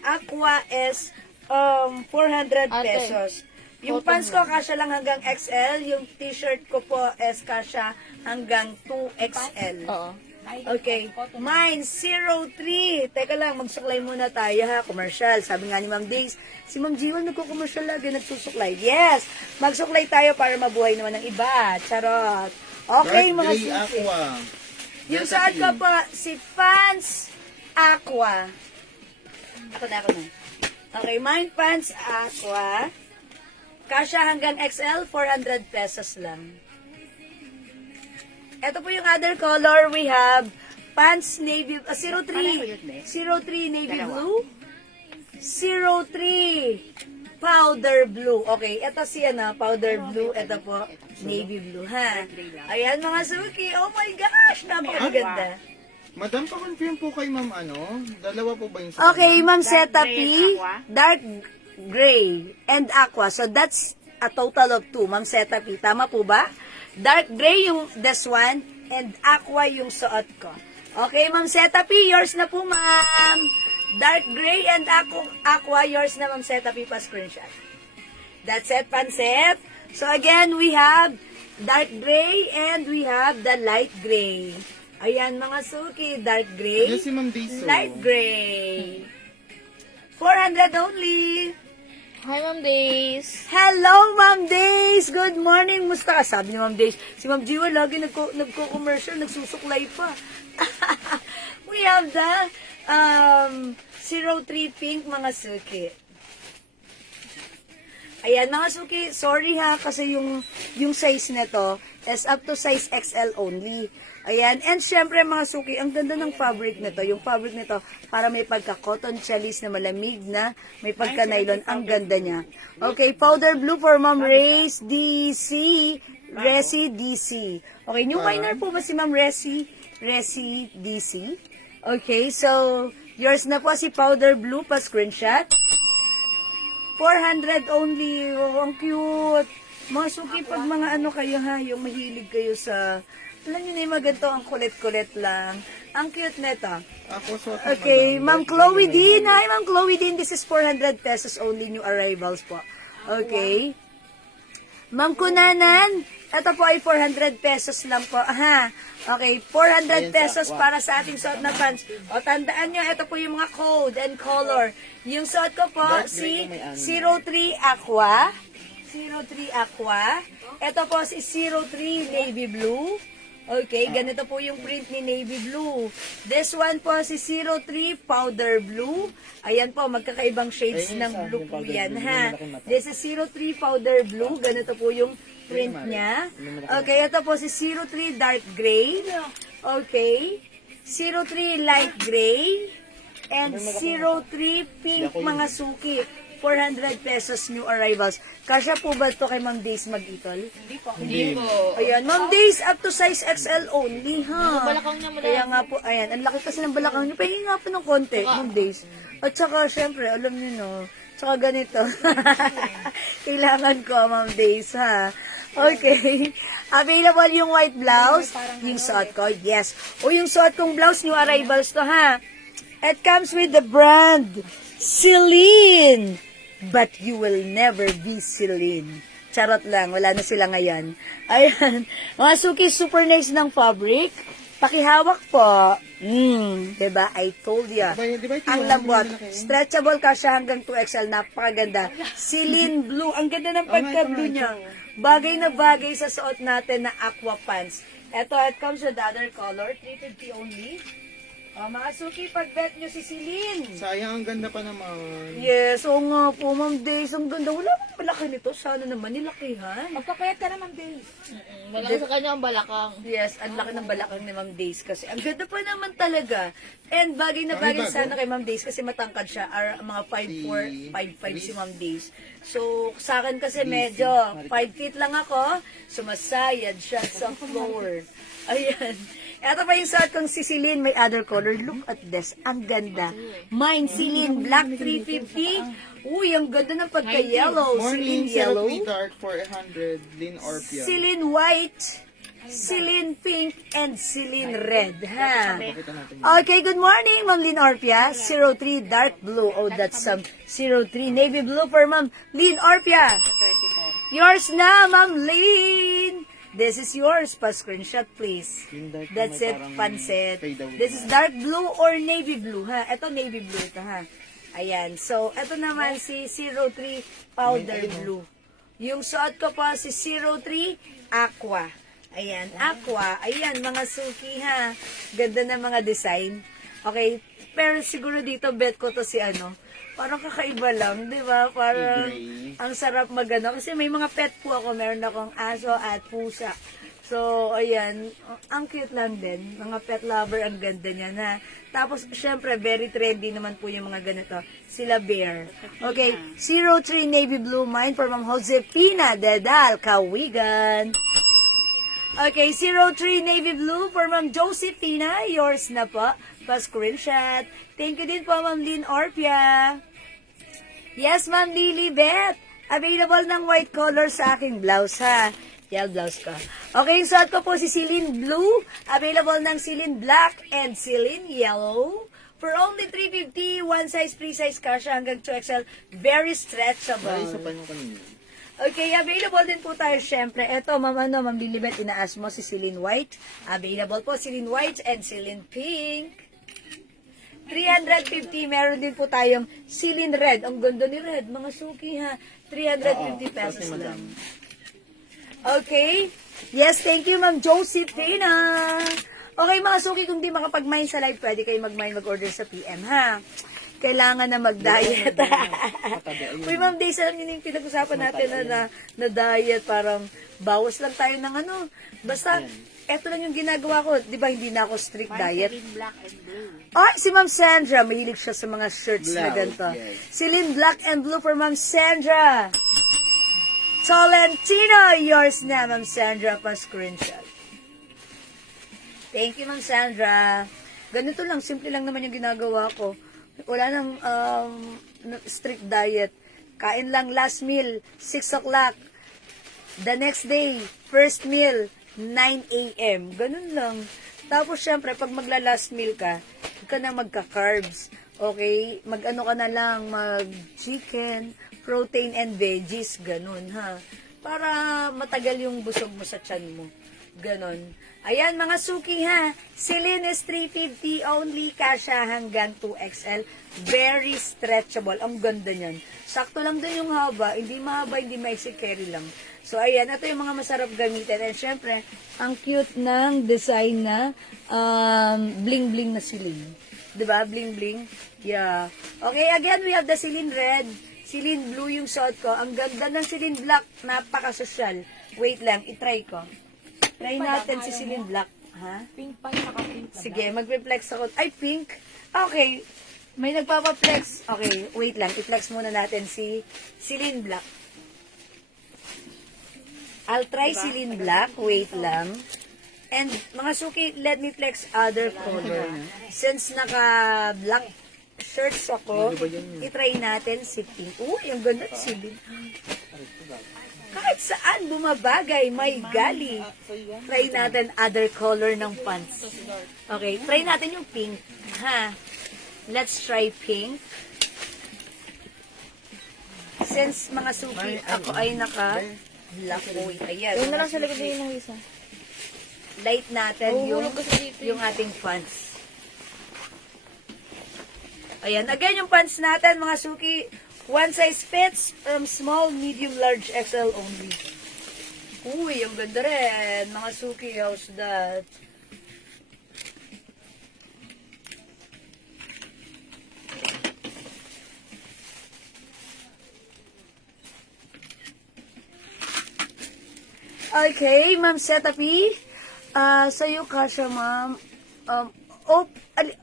Aqua is 400 Ate, pesos. Yung pants ko kasya lang hanggang XL. Yung t-shirt ko po is kasya hanggang 2XL. Oo. Okay. Mine, 03. Teka lang, magsuklay muna tayo ha. Commercial. Sabi nga ni Ma'am Days, si Ma'am Jiwon nagko-commercial lagi, nagsusuklay. Yes! Magsuklay tayo para mabuhay naman ng iba. Charot. Okay, Dark mga gray suki. aqua. Yung Delta saad ko King. po, si Pants Aqua. Ako na. Okay, mine Pants Aqua. Kasya hanggang XL, 400 pesos lang. Ito po yung other color. We have pants navy, 03 navy blue, 03 powder blue. Okay, ito si powder blue. Ito po, navy blue, ha? Ayan mga suki. Oh my gosh, napakaganda. Madam, pa-confirm po kay ma'am dalawa po ba yung sa Okay, Ma'am Zeta gray P, and aqua? dark gray and aqua. So that's a total of 2, Ma'am Zeta P. Tama po ba? Dark gray yung this one and aqua yung suot ko. Okay, Ma'am Zeta P, yours na po, ma'am. Dark gray and aqua, yours na, Ma'am Zeta P, pa screenshot. That's it, Panset. So again, we have dark gray and we have the light gray. Ayan, mga suki, dark gray, Yes, si Ma'am Days. light gray. 400 only. Hi, Ma'am Days. Hello, Ma'am Days! Good morning! Musta ka? Sabi ni Ma'am Days, si Ma'am Jiwa lagi nagko-commercial, nagsusuklay pa. We have the 03 pink, mga suki. Ayan, mga suki, sorry ha, kasi yung size nito is up to size XL only. Ayan, and syempre mga suki, ang ganda ng fabric nito. Yung fabric nito, para may pagka-cotton chalice na malamig na, may pagka-nylon, ang ganda niya. Okay, powder blue for Ma'am Resi DC. Okay, new minor po ba si Ma'am Resi DC? Okay, so, yours na po si Powder Blue pa screenshot. 400 only. Oh, ang cute. Mga suki, pag mga ano kayo ha, yung mahilig kayo sa, alam nyo na yung maganto, ang kulit-kulit lang. Ang cute neta. Ako, suot ng Okay, madami. Ma'am Chloe Dean. Hi, Ma'am Chloe Dean. This is 400 pesos only, new arrivals po. Okay. Ma'am Kunanan, ito po ay 400 pesos lang po. Aha. Okay, 400 pesos para sa ating suot na pants. O, tandaan nyo, ito po yung mga code and color. Yung suot ko po, si 03 Aqua. 03 Aqua. Ito po si 03 Navy Blue. Okay, ganito po yung print ni Navy Blue. This one po si 03 Powder Blue. Ayan po, magkakaibang shades ng blue po yan, ha. This is 03 Powder Blue. Ganito po yung print niya. Okay, ito po si 03 Dark Gray. Okay. 03 Light Gray. And 03 Pink mga suki. 400 pesos new arrivals. Kasya po ba ito kay Ma'am Days mag-itol? Hindi po. Ayan, Ma'am Days, up to size XL only, ha? Balakang niya, madami. Kaya nga po, ayan, ang laki kasi ng balakang niyo. Pahingi nga po ng konti, Ma'am Days. At saka, syempre, alam niyo, no, tsaka ganito. Kailangan ko, Ma'am Days, ha? Okay. Available yung white blouse. Yung suot ko, yes. O yung suot kong blouse, new arrivals to, ha? It comes with the brand Celine. But you will never be Celine. Charot lang, wala na sila ngayon. Ayan. Mga suki, super nice ng fabric. Pakihawak po. Diba? I told ya. Di ba ito Ang yung lambot. malaki? Stretchable ka siya hanggang 2XL. Napakaganda. Celine Blue. Ang ganda ng pagka-blue niya. Bagay na bagay sa suot natin na aqua pants. Ito, it comes with the other color. 350 only. Mga suki, pag-bet nyo si Celine. Sayang, ang ganda pa naman. Yes, oo nga po, Ma'am Days. Ang ganda. Wala bang malaki nito? Sana naman nilakihan. Magpapayat ka naman, Days. Malaki sa kanya ang balakang. Yes, ang laki ng balakang ni Ma'am Days kasi ang ganda pa naman talaga. And bagay na bagay bago. sana kay Ma'am Days kasi matangkad siya. Mga 5'4", 5'5 si Ma'am Days. So, sa akin kasi medyo 5 feet lang ako. Sumasayad siya sa floor. Ayan. Ito pa yung suot kong si Celine, may other color. Look at this. Ang ganda. Mine, Celine, black 350. Uy, ang ganda ng pagka-yellow. Morning, Celine yellow. 03 dark 400, Lin Orpia. Celine white. Celine pink and Celine red, ha? Pakita natin. Okay, good morning, Ma'am Lynn Orpia. 03 dark blue. Oh, that's 03 navy blue for Ma'am Lynn Orpia. 34. Yours na, Ma'am Lynn. This is yours. Pa-screenshot, please. Yung dark That's na may it, parang pansit. fade away This na. is dark blue or navy blue, ha? Ito, navy blue ito, ha? Ayan. So, ito naman si 03 powder blue. Yung suot ko pa si 03 aqua. Ayan, aqua. Ayan, mga suki, ha? Ganda na mga design. Okay, pero siguro dito bet ko to si ano. Parang kakaiba lang, di ba? Parang Gray. ang sarap magano. Kasi may mga pet po ako. Meron akong aso at pusa. So, ayan. Ang cute lang din. Mga pet lover, ang ganda niya na. Tapos, syempre, very trendy naman po yung mga ganito. Sila bear. Okay, 03 navy blue mine for Ma'am Josefina Dedal, Kawigan. Okay, 03 navy blue for Ma'am Josefina. Yours na po. Pa-screenshot. Thank you din po, Ma'am Lynn Orpia. Yes, Ma'am Lily Beth. Available ng white color sa aking blouse, ha? Yan, blouse ko. Okay, yung suot ko po si Celine Blue. Available ng Celine Black and Celine Yellow. For only 350, one size, free size kasha hanggang 2XL. Very stretchable. Ay, isa pa yung kanina. Okay, available din po tayo syempre. Ito, Ma'am Lilibet, inaas mo si Celine White. Available po Celine White and Celine Pink. 350, meron din po tayong Celine Red. Ang ganda ni Red, mga suki ha. 350 pesos lang. Okay. Yes, thank you, Ma'am Josefina. Okay, mga suki, kung di makapag-mine sa live, pwede kayo mag-mine, mag-order sa PM, ha? Kailangan na mag-diet. Uy, Ma'am Days, alam niyo yung pinag-usapan natin na diet, parang bawas lang tayo ng ano. Basta, eto lang yung ginagawa ko. Di ba, hindi na ako strict diet. Celine black and blue. Ay, si Ma'am Sandra, mahilig siya sa mga shirts na Blouse, ganito. yes. Celine Black and Blue for Ma'am Sandra. Tolentino, yours na, Ma'am Sandra, pa screenshot. Thank you, Ma'am Sandra. Ganito lang, simple lang naman yung ginagawa ko. Wala nang strict diet. Kain lang last meal, 6 o'clock. The next day, first meal, 9 a.m. Ganun lang. Tapos, syempre, pag magla-last meal ka, huwag ka na magka-carbs. Okay? Mag-ano ka na lang, mag-chicken, protein and veggies. Ganun, ha? Para matagal yung busog mo sa tiyan mo. Ganon. Ayan, mga suki ha. Celine is 350 only. Kasha hanggang 2XL. Very stretchable. Ang ganda niyan. Sakto lang din yung haba. Hindi mahaba, hindi maiksi, carry lang. So, ayan. Ito yung mga masarap gamitin. And syempre, ang cute ng design na bling-bling na Celine. Diba? Bling-bling. Yeah. Okay, again, we have the Celine Red. Celine Blue yung suot ko. Ang ganda ng Celine Black. Napaka-social. Wait lang, itry ko. Try natin si Celine Black. Ha? Pink pa, saka pink pa. Sige, magpe-flex ako. Ay, pink. Okay. May nagpapa-flex. Okay, wait lang. I-flex muna natin si Celine Black. I'll try Celine Black. Wait lang. And, mga suki, let me flex other color. Since naka-black shirts ako, itry natin si pink. Uy, ang ganda si Celine. Kahit saan bumabagay, may gali. Try natin other color ng pants. Okay, try natin yung pink. Ha? Let's try pink. Since mga suki, ako ay naka-black. Uy, ayan. Yun na lang sa likod ng isa. Light natin yung, Huhulog kasi dito. yung ating pants. Ayan, again yung pants natin, mga suki. One size fits from small, medium, large, XL only. Uy, ang ganda rin. Mga suki, how's that? Okay, Ma'am Setapi. Sa'yo kasha, ma'am.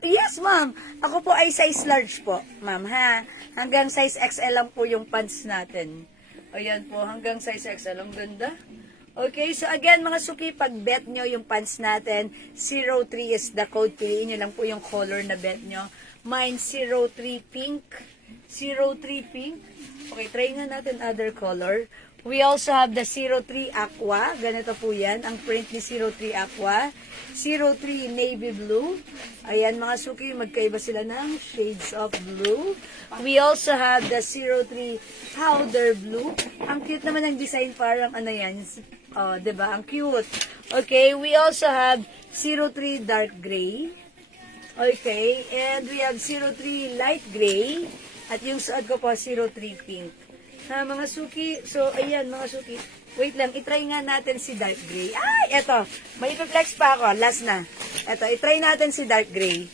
Yes, ma'am. Ako po ay size large po, ma'am, ha? Hanggang size XL lang po yung pants natin. Ayan po, hanggang size XL. Ang ganda. Okay, so again, mga suki, pag bet nyo yung pants natin, 03 is the code. Piliin nyo lang po yung color na bet nyo. Mine, 03 pink. 03 pink. Okay, try nga natin other color. We also have the 03 Aqua. Ganito po yan. Ang print ni 03 Aqua. 03 Navy Blue. Ayan mga suki, magkaiba sila ng shades of blue. We also have the 03 Powder Blue. Ang cute naman ng design, parang ano yan. Oh, diba? Ang cute. Okay, we also have 03 Dark Gray. Okay, and we have 03 Light Gray. At yung suot ko po, 03 Pink. Ha, mga suki. So, ayan, mga suki. Wait lang, itry nga natin si dark gray. Ay, eto. May ipiflex pa ako. Last na. Eto, itry natin si dark gray.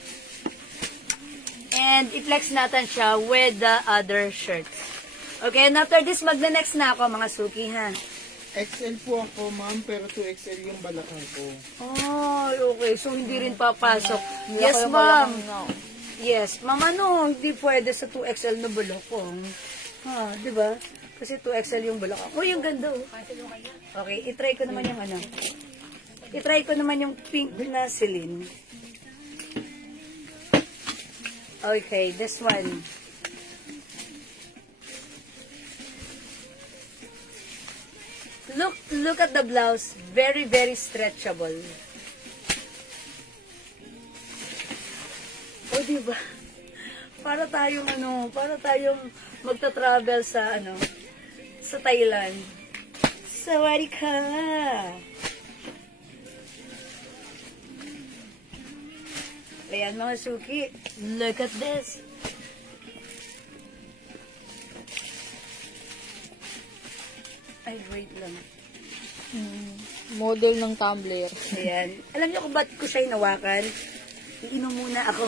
And i-flex natin siya with the other shirts. Okay, and after this, magna-next na ako, mga suki, ha. XL po ako, ma'am, pero 2XL yung balakang ko. Oh, okay. So, hindi rin papasok. Yes, ma'am. Yes, ma'am, ano, hindi pwede sa 2XL na balakang. Ha, di ba? Kasi 2XL yung balak. Oh, yung ganda oh. Okay, itry ko naman yung ano. Itry ko naman yung pink na Celine. Okay, this one. Look at the blouse. Very, very stretchable. Oh, di ba? Para tayong magta-travel sa sa Thailand. Sawadee ka. Ayan mga suki, look at this. Ay, wait lang. Model ng tumbler. Ayan. Alam niyo kung ba't ko siya hinawakan? Iinom muna ako.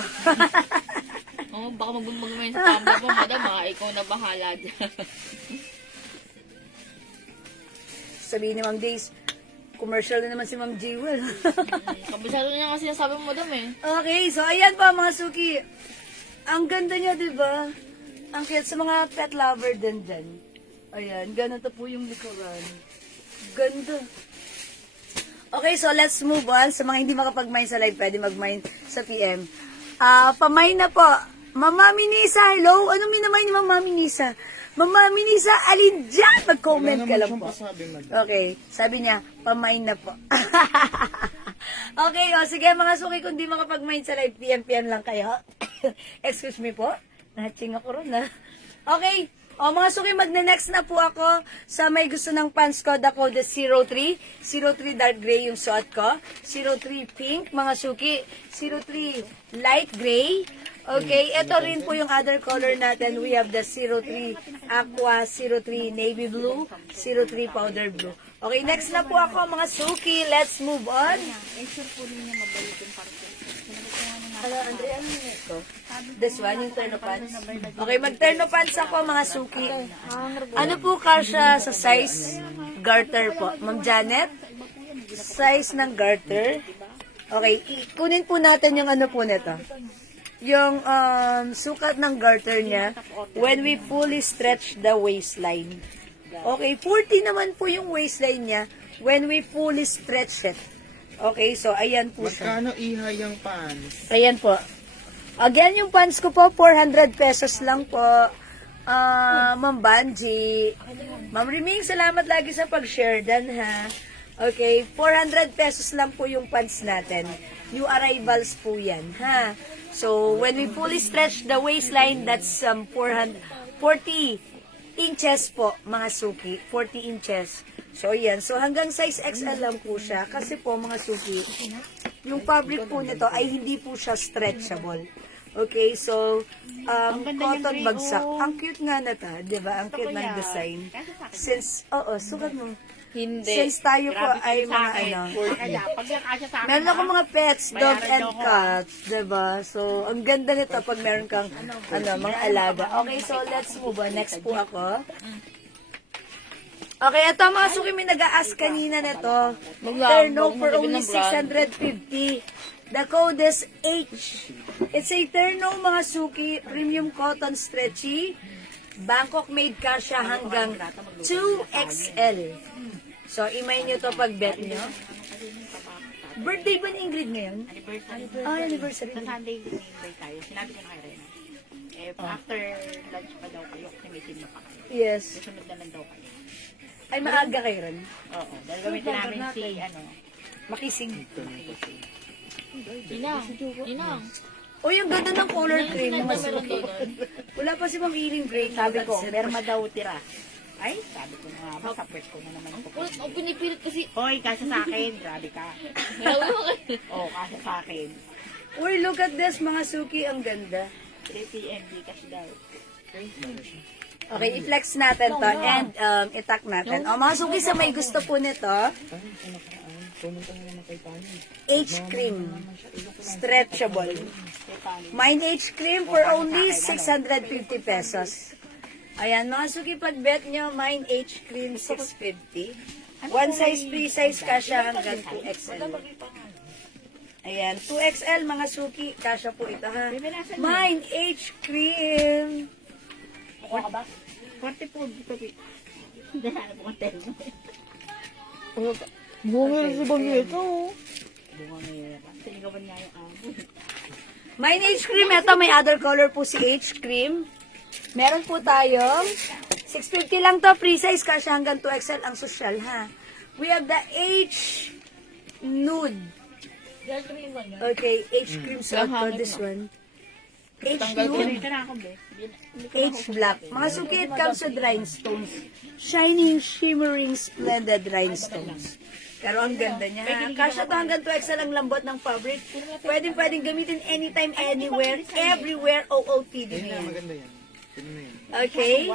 Oh, baka magbugbog mo yung tumbler mo, madam, ikaw na bahala dyan. Sabihin ni Ma'am Days, commercial na naman si Ma'am Jewel. Kabisado niya kasi nasabi mo, madam eh. Okay, so ayan pa mga suki. Ang ganda niya, di ba? Ang cute sa mga pet lover din dyan. Ayan, ganito po yung likuran. Ganda. Okay, so let's move on. Sa mga hindi makapag-mine sa live, pwede mag-mine sa PM. Pamine na po. Mama Minisa, hello? Anong minamay ni Mama Minisa? Mama Minisa, alin dyan? Mag-comment ka lang po. Okay, sabi niya, pamine na po. Okay, sige mga suki, kung di makapag-mine sa live, PM lang kayo. Excuse me po. Nahatsing ako ron, ha? Okay. Mga suki, magne-next na po ako sa may gusto ng pants ko. Ako, the 03. 03 dark gray yung suot ko. 03 pink, mga suki. 03 light gray. Okay, ito rin po yung other color natin. We have the 03 aqua, 03 navy blue, 03 powder blue. Okay, next na po ako, mga suki. Let's move on. Andrea, ano yun ito? This one, yung turn of pants. Okay, mag-turn of pants ako, mga suki. Ano po kasya sa size garter po? Ma'am Janet? Size ng garter. Okay, kunin po natin yung ano po nito. Yung sukat ng garter niya when we fully stretch the waistline. Okay, 40 naman po yung waistline niya when we fully stretch it. Okay, so ayan po siya. Magkano iha yung pants? Ayan po. Again, yung pants ko po, 400 pesos lang po. Ma'am Banji. Ma'am Riming, salamat lagi sa pag-share dan, ha. Okay, 400 pesos lang po yung pants natin. New arrivals po yan, ha. So, when we fully stretch the waistline, that's 40 inches po, mga suki. 40 inches. So, yan. So, hanggang size XL lang po siya. Kasi po, mga suki, yung fabric po nito ay hindi po siya stretchable. Okay, so, cotton bagsak. Ang cute nga na ta, di ba? Ang cute ng design. Since, sukat mo. Hindi. Since tayo po ay mga meron ako mga pets, dog and cat, diba? So, ang ganda nito pag meron kang, mga alaga. Okay, so let's move on. Next po ako. Okay, ito mga suki, may nag-a-ask kanina nito. Terno for only 650. The code is H. It's a terno, mga suki, premium cotton stretchy. Bangkok made ka siya hanggang 2XL. So, imay nyo to pag bet nyo. Birthday ba ni Ingrid ngayon? Anniversary. Sa Sunday, hinihintay tayo. Sinabi ko na kay Rena. After lunch pa daw kayo, kasi may team na pa kayo. Yes. Susunod na lang daw kayo. Ay, maaga kayo ron. Oo. Dahil gamitin namin si, Makising. Inang. O, yung ganda ng color cream, mga suki. Wala pa si Ma'am Iring Gray. sabi ko, merma daw tira. Ay, sabi ko nga ba, sapwet ko na naman ito. Ang pinipilit kasi. Hoy, kasya sa akin. Grabe ka. Oo, kasya sa akin. Uy, look at this, mga suki. Ang ganda. 3 p.m. Cash daw. Okay, i-flex natin to and i-tuck natin. O, mga suki, sa may gusto po nito, H-cream. Stretchable. Mine H-cream for only 650 pesos. Ayan, mga suki, pag bet nyo, mine H-cream 650. One size, free size, kasya hanggang 2XL. Ayan, 2XL, mga suki, kasya po ito, ha. Mine H-cream. Ako ka ba? 40 po. Hindi na po ang termo. Bunga si Bagyo ito. Bunga ngayon. Sinigawan nga yung amo. Mine H-cream, ito may other color po si H-cream. Meron po tayong 650 lang to, free size, kasya hanggang 2XL ang social, ha. We have the H nude. Okay, H cream suot ko, this one. H nude, Ito na ako, be. H black. Mga suki, it comes with rhinestones. Shining, shimmering, splendid rhinestones. Pero ang ganda niya, ha. Kasya to hanggang 2XL ang lambot ng fabric. Pwedeng gamitin anytime, anywhere, everywhere, OOTD na yan. Maganda yan. Okay.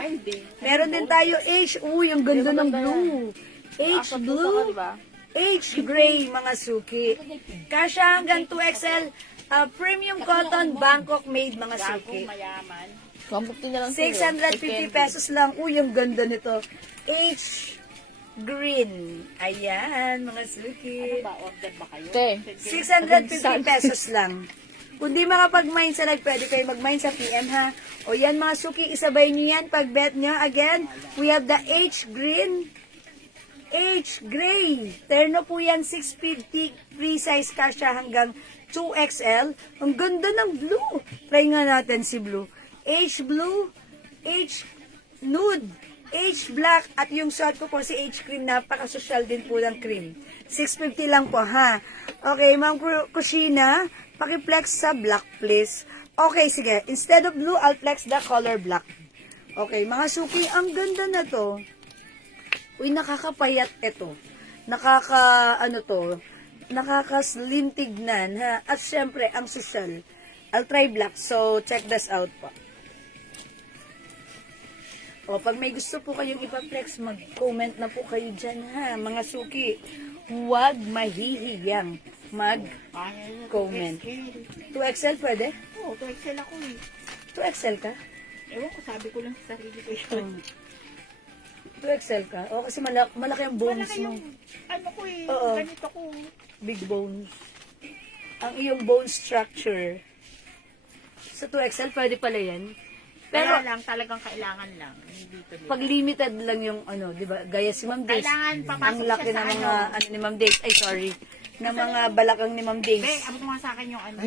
Meron din tayo H. Uy, ang ganda ng blue. H blue. H gray, mga suki. Kasya hanggang 2XL. Premium cotton, Bangkok made, mga suki. Mayaman. 650 pesos lang. Uy, ang ganda nito. H green. Ayan, mga suki. Ba, order ba kayo? 650 pesos lang. Kung di makapag-mine sa live, pwede kayo mag-mine sa PM, ha? O yan, mga suki, isabay nyo yan pag bet nyo. Again, we have the H green. H gray. Terno po yan, 650. Free size kasha hanggang 2XL. Ang ganda ng blue. Try nga natin si blue. H blue, H nude, H black, at yung suot ko po si H cream. Napaka-social din po ng cream. 650 lang po, ha? Okay, Ma'am Kushina, paki-flex sa black, please. Okay, sige. Instead of blue, I'll flex the color black. Okay, mga suki, ang ganda na to. Uy, nakakapayat ito. Nakaka-slim tignan, ha? At syempre, ang social. I'll try black, so check this out po. O, pag may gusto po kayong ipa-flex, mag-comment na po kayo dyan, ha? Mga suki, huwag mahihiyang mag-comment. 2XL pwede? Oo, 2XL ako eh. 2XL ka? Ewan ko, sabi ko lang sa sarili ko yun. 2XL ka? O, kasi malaki ang bones Malaki mo. yung, ano ko eh, Oo. ganito ko. Big bones. Ang iyong bone structure. Sa 2XL, pwede pala yan. Pero Pero, lang, talagang kailangan lang. Hindi tuloy. pag limited lang yung, di ba, gaya si Ma'am Days. Kailangan papasok Ang laki siya sa ng mga, ni Ma'am Days. Ay, sorry. Ng mga balakang ni Ma'am Days. Be, abot mo nga sa akin yung ano,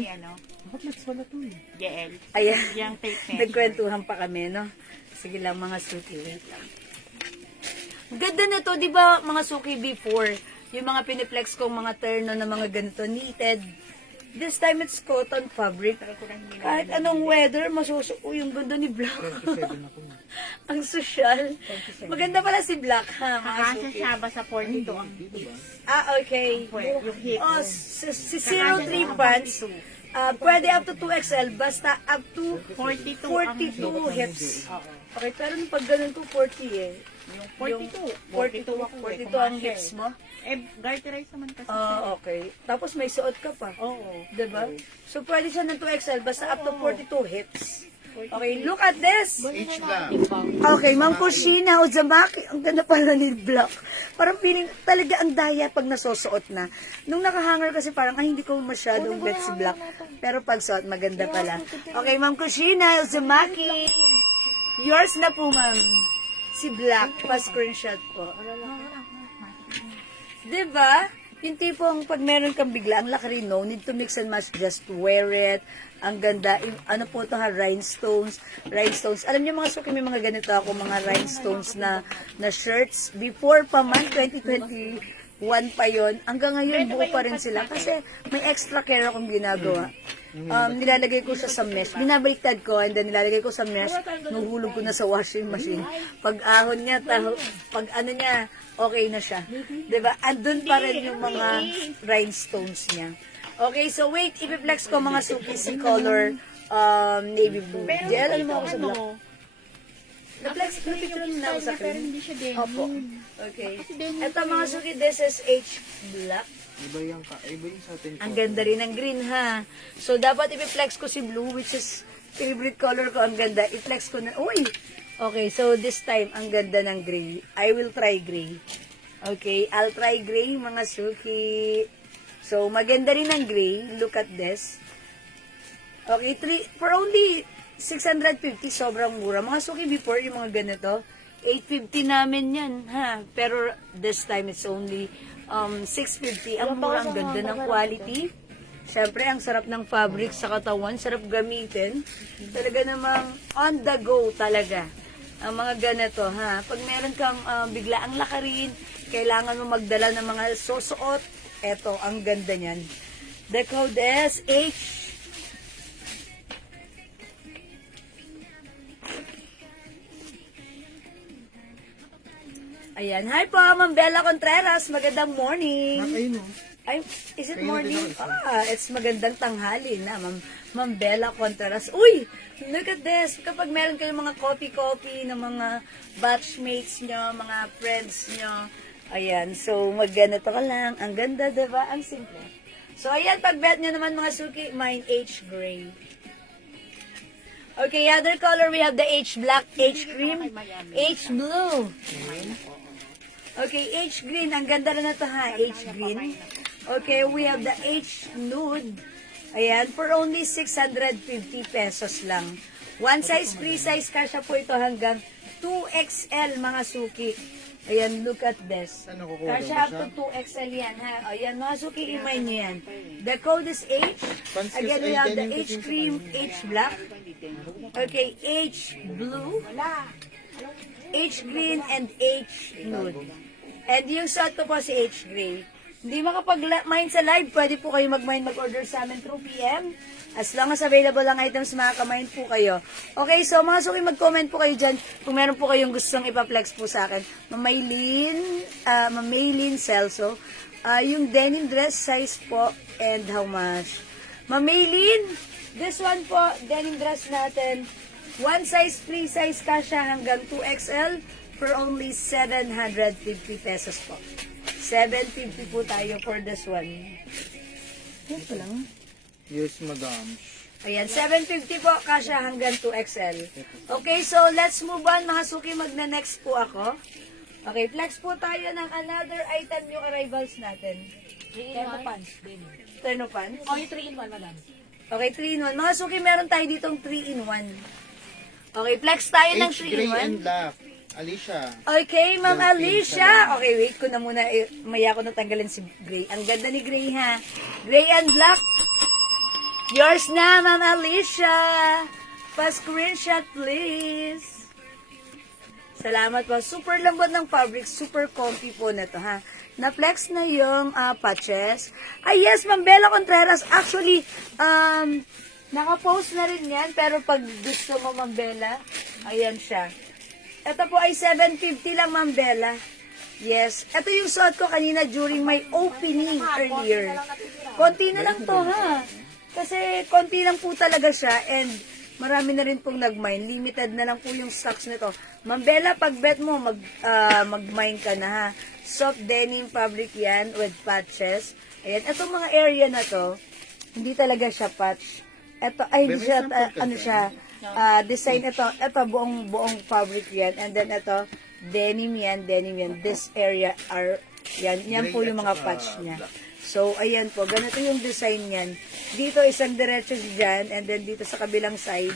Bakit wala to eh? JL. Ayan. Yung tape measure. Nagkwentuhan pa kami, no? Sige lang, mga suki. Wait lang. Ang ganda na to, di ba, mga suki before, yung mga piniplex kong mga terno na mga ganito, knitted. This time, it's cotton fabric. Kahit anong weather, masusuko yung ganda ni Black. Ang social. Maganda pala si Black, ha, mga Kakasya suki. siya ba sa 42 ang hips? Okay. Yung hip. Oh, si 03 pants, pwede up to 2XL, basta up to 42 42 hips. Okay, pero nung pag ganun ko, 40 eh. Yung 42. 42 ang hips mo? Eh, garterize naman kasi. Okay. Tapos may suot ka pa. Oo. Diba? So, pwede siya ng 2XL, basta up to 42 hips. Okay, look at this! H lang. Okay, Ma'am Kushina Uzumaki. Ang ganda pala ni Black. Parang feeling talaga ang daya pag nasusuot na. Nung nakahanger kasi parang, hindi ko masyadong bet si Black. Pero pag suot, maganda pala. Okay, Ma'am Kushina Uzumaki. Yours na po, ma'am. Si Black. Pa-screenshot po. Diba? Yung tipong pag meron kang bigla, ang laki rin, no need to mix and match, just wear it. Ang ganda. Ano po ito ha, rhinestones. Rhinestones. Alam niyo mga suki, may mga ganito ako, mga rhinestones na shirts. Before pa man, 2021 pa yon. Hanggang ngayon, buo pa rin sila. Kasi may extra care akong ginagawa. Nilalagay ko siya sa mesh. Binabaliktad ko, and then nilalagay ko sa mesh. Nuhulog ko na sa washing machine. Pag ahon niya, pag ano niya, okay na siya. Diba? Andun pa rin yung mga rhinestones niya. Okay, so wait, ipiplex ko mga suki si color navy blue. Jel, alam mo ako sa black. Na-flex, na-picture na ako sa Pero cream. hindi siya denim. Opo. Okay. Ito mga suki, this is H black. Iba yung sa atin. Ang ganda rin ng green, ha? So, dapat ipiplex ko si blue, which is favorite color ko. Ang ganda. I-flex ko na. Uy! Okay, so this time, ang ganda ng gray. I will try gray. Okay, I'll try gray, mga suki. So, maganda rin ang gray. Look at this. Okay, for only 650, sobrang mura. Mga suki before, yung mga ganito, 850 namin yan, ha? Pero this time, it's only 650. Ang mura, ang ganda ng quality. Siyempre, ang sarap ng fabric sa katawan. Sarap gamitin. Talaga namang on the go talaga. Ang mga ganito, ha? Pag meron kang bigla ang lakarin, kailangan mo magdala ng mga susuot. Eto, ang ganda niyan. The code is H. Ayan. Hi po, Ma'am Bella Contreras. Magandang morning. Ayun o. Ay, is it morning? It's magandang tanghali na, Ma'am Bella Contreras. Uy, look at this. Kapag meron kayong mga copy ng mga batchmates nyo, mga friends nyo, ayan, so magganito ka lang. Ang ganda, diba? Ang simple. So, ayan, pag-bet nyo naman mga suki, mine H gray. Okay, other color, we have the H black, H cream, H blue. Okay, H green. Ang ganda rin na ito, ha? H green. Okay, we have the H nude. Ayan, for only 650 pesos lang. One size, free size, kasya po ito hanggang 2XL, mga suki. Ayan, look at this. Ano, kukuha Kasha ba up siya? to 2XL yan, ha? Ayan, mga suki, imay nyo yan. The code is H. Panskis Again, we ay have the denim H kasi yung cream, H black. Okay, H blue. H green, and H nude. And yung suot ko po si H gray. Hindi makapag-mine sa live, pwede po kayo mag-mine, mag-order sa amin through PM. As long as available ang items, makaka-mine po kayo. Okay, so mga suki, mag-comment po kayo dyan kung meron po kayong gustong ipa-flex po sa akin. Mamaylin Celso. Yung denim dress size po and how much? Mamaylin, this one po, denim dress natin. One size, free size kasha hanggang 2XL for only 750 pesos po. 750 po tayo for this one. Yan po lang. Yes, madam. Ayan, 750 po, kasha hanggang 2XL. Okay, so let's move on mga suki, magna-next po ako. Okay, flex po tayo ng another item yung arrivals natin. Termo pants. Terno pants. Oh, yung 3-in-1, madam. Okay, 3-in-1. Mga suki, meron tayo ditong 3-in-1. Okay, flex tayo ng H gray 3-in-1. and black. Alicia. Okay, Ma'am Yung Alicia. Okay, wait ko na muna. Maya ko natanggalin si Gray. Ang ganda ni Gray, ha? Gray and black. Yours na, Ma'am Alicia. Pa-screenshot, please. Salamat po. Super lambot ng fabric. Super comfy po na to, ha? Na-flex na yung patches. Ay, yes, Ma'am Bella Contreras. Actually, naka-post na rin yan. Pero pag gusto mo, Ma'am Bella, ayan siya. Ito po ay 750 lang, Ma'am Bella. Yes. Ito yung suot ko kanina during my opening earlier. Konti na lang to, ha? Kasi konti lang po talaga siya and marami na rin pong nag-mine. Limited na lang po yung stocks nito. Ma'am Bella, pag bet mo, mag-mine ka na, ha? Soft denim fabric yan with patches. Ayan. Itong mga area na to, hindi talaga siya patch. Ito, ay, hindi siya, ano siya, design ito buong fabric yan, and then ito denim yan. This area are yan po yung mga patch niya. So ayan po, ganito yung design niyan. Dito isang diretso diyan, and then dito sa kabilang side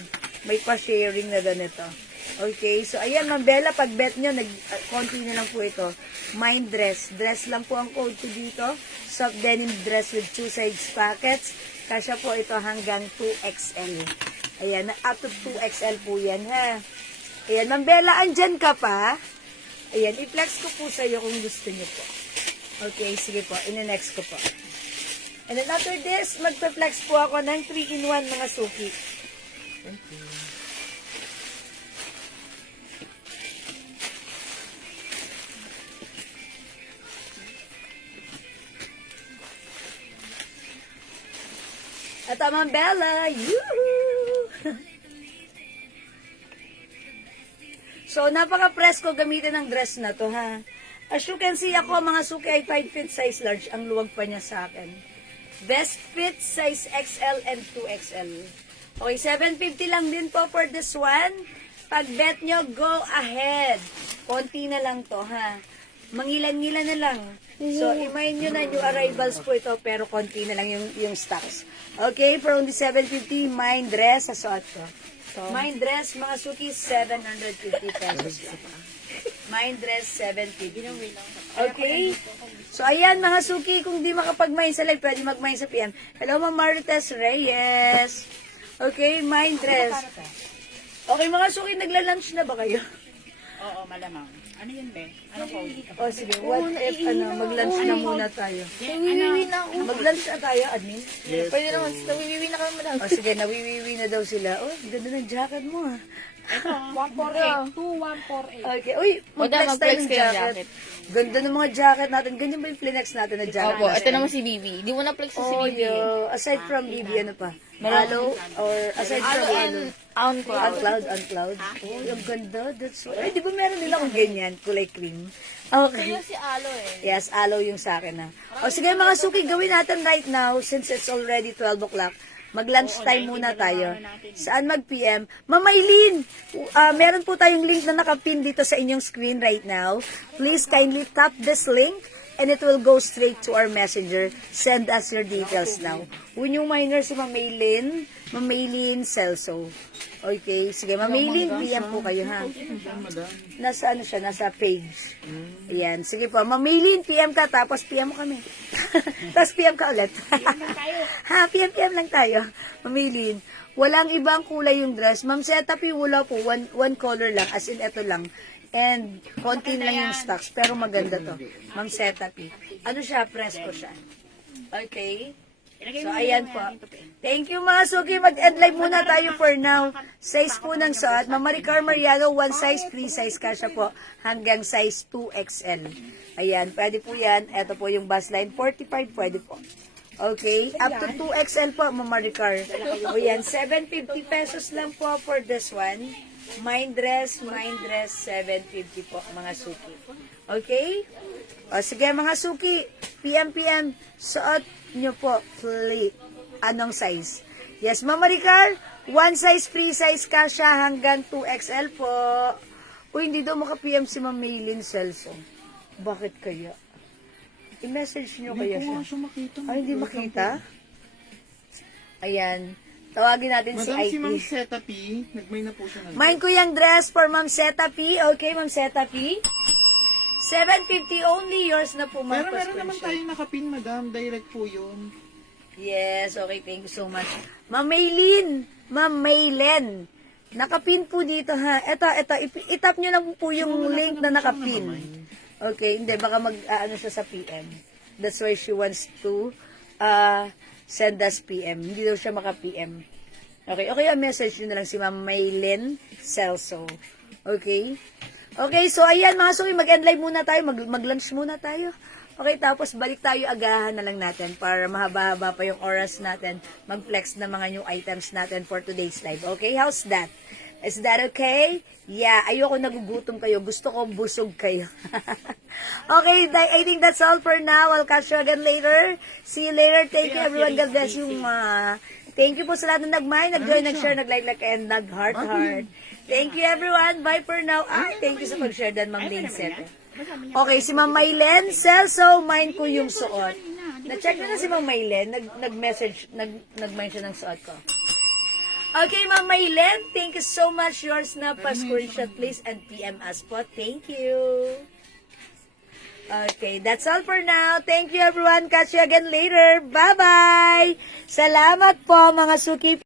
may pa-sharing na ganito. Okay, so ayan, Ma'am Bella, pag bet nyo, konti na lang po ito. Mine dress lang po ang code ko dito. Soft denim dress with 2 sides pockets. Kasya po ito hanggang 2XL. Ayan, up to 2XL po yan, ha. Ayan, Ma'am Bella, andyan ka pa? Ayan, i-flex ko po sa iyo kung gusto niyo po. Okay, sige po, ine-next ko po. And then after this, magpa-flex po ako ng 3-in-1 mga suki. At Ma'am Bella, yoo! So, napaka-presko gamitin ng dress na to, ha? As you can see, ako, mga suki ay 5 feet size large. Ang luwag pa niya sa akin. Best fit, size XL and 2XL. Okay, 750 lang din po for this one. Pag bet nyo, go ahead. Konti na lang to, ha? Mangilan-ngilan na lang. So, imayin nyo na yung arrivals po ito, pero konti na lang yung stocks. Okay, for only 750, mine dress, sa suot ko. Mine dress, mga suki, 750 pesos lang. Mine dress, 750. Okay? So, ayan, mga suki, kung di makapag-mine sa live, pwede mag-mine sa PM. Hello, Ma'am Marites Reyes. Okay, mine dress. Okay, mga suki, nagla-lunch na ba kayo? Oo, malamang. Ano yun, be? Ano po? O, sige, what if, mag-lunch na muna tayo. Mag-lunch na tayo, admin? Yes, Pwede naman, nawiwiwi na kami madam. O, sige, nawiwiwi na daw sila. Oh, ganda ng jacket mo, ha. Ito, 148. 2148. Okay, uy, mag-flex tayo mag-flex ng kayo ng jacket. jacket. Ganda ng mga jacket natin. Ganyan ba yung flex natin na jacket? Opo, ito naman si Bibi. Di mo na-flex na si Oh, Bibi. yo. Aside from BB, ano pa? Halo? Or aside from Halo? On On cloud? Oh, yung ganda. That's why. Ay, di ba meron nila kung ganyan? Kulay cream. Okay. si Alo eh. Yes, aloe yung sa akin na. O sige mga suki, gawin natin right now since it's already 12 o'clock. Mag-lunch time muna tayo. Saan mag-PM? Mamaylin! Meron po tayong link na nakapin dito sa inyong screen right now. Please kindly tap this link and it will go straight to our messenger. Send us your details now. When you minor si Mamaylin, Ma'am Maylin Celso. Okay, sige, Ma'am Maylin, PM po kayo ha. Diyan, madam. Nasa ano siya, nasa page. Ayan, sige po. Ma'am Maylin, PM ka, tapos PM mo kami. Tapos PM ka ulit. Ha, PM lang tayo. Ma'am Maylin, walang ibang kulay yung dress. Ma'am Setapi, wala po. One color lang, as in ito lang. And konti lang yung stocks, pero maganda to. Ma'am Setapi. Ano siya, presko siya. Okay. So, ayan po. Thank you, mga suki. Mag-end live muna tayo for now. Size po ng suot. Ma'am Maricar Mariano, one size, free size kasha po. Hanggang size 2XL. Ayan, pwede po yan. Ito po yung bust line. 45, pwede po. Okay, up to 2XL po, Ma'am Maricar. O yan, 750 pesos lang po for this one. Mind dress, 750 po, mga suki. Okay? O sige, mga suki, PM, suot nyo po, please. Anong size? Yes, Ma'am Maricar, one size, free size kasha hanggang 2XL po. Uy, hindi daw maka-PM si Ma'am Maylin Celso. Bakit kaya? I-message nyo kaya siya. Ay, hindi makita? Ayan. Tawagin natin si Madam, si IT. Ma'am Seta P, nagmay na po siya ng... Mine ko yung dress for Ma'am Seta P. Okay, Ma'am Seta P. 750 only. Yours na po, Ma'am. Pero meron naman Pa-screenshot. tayong nakapin, madam. Direct po yun. Yes, okay. Thank you so much. Ma'am Maylin. Ma'am Maylen. Nakapin po dito, ha. Ito. Itap nyo lang po yung link na nakapin. Okay, hindi. Baka ano siya sa PM. That's why she wants to send us PM. Hindi daw siya maka-PM. Okay, message nyo na lang si Ma'am Maylen Celso. Okay? Okay, so ayan mga suki, mag-end live muna tayo, mag-lunch muna tayo. Okay, tapos balik tayo agahan na lang natin para mahaba-haba pa yung oras natin mag-flex na mga new items natin for today's live. Okay, how's that? Is that okay? Yeah, ayoko nagugutom kayo. Gusto ko busog kayo. Okay, I think that's all for now. I'll catch you again later. See you later. Thank you everyone. God bless you. Thank you po sa lahat na nag-mind, nag-join, nag-share, nag-like, and nag-heart. Thank you everyone. Bye for now. Thank you sa pag-share dan, Ma'am Linsep. Okay, si Ma'am Maylen Celso, mine ko yung suot. Na-check na si Ma'am Maylen, nag-message, nag-mention ng suot ko. Okay, Ma'am Maylen, thank you so much. Yours na, pa-screenshot please and PM us po. Thank you. Okay, that's all for now. Thank you everyone. Catch you again later. Bye-bye. Salamat po mga suki.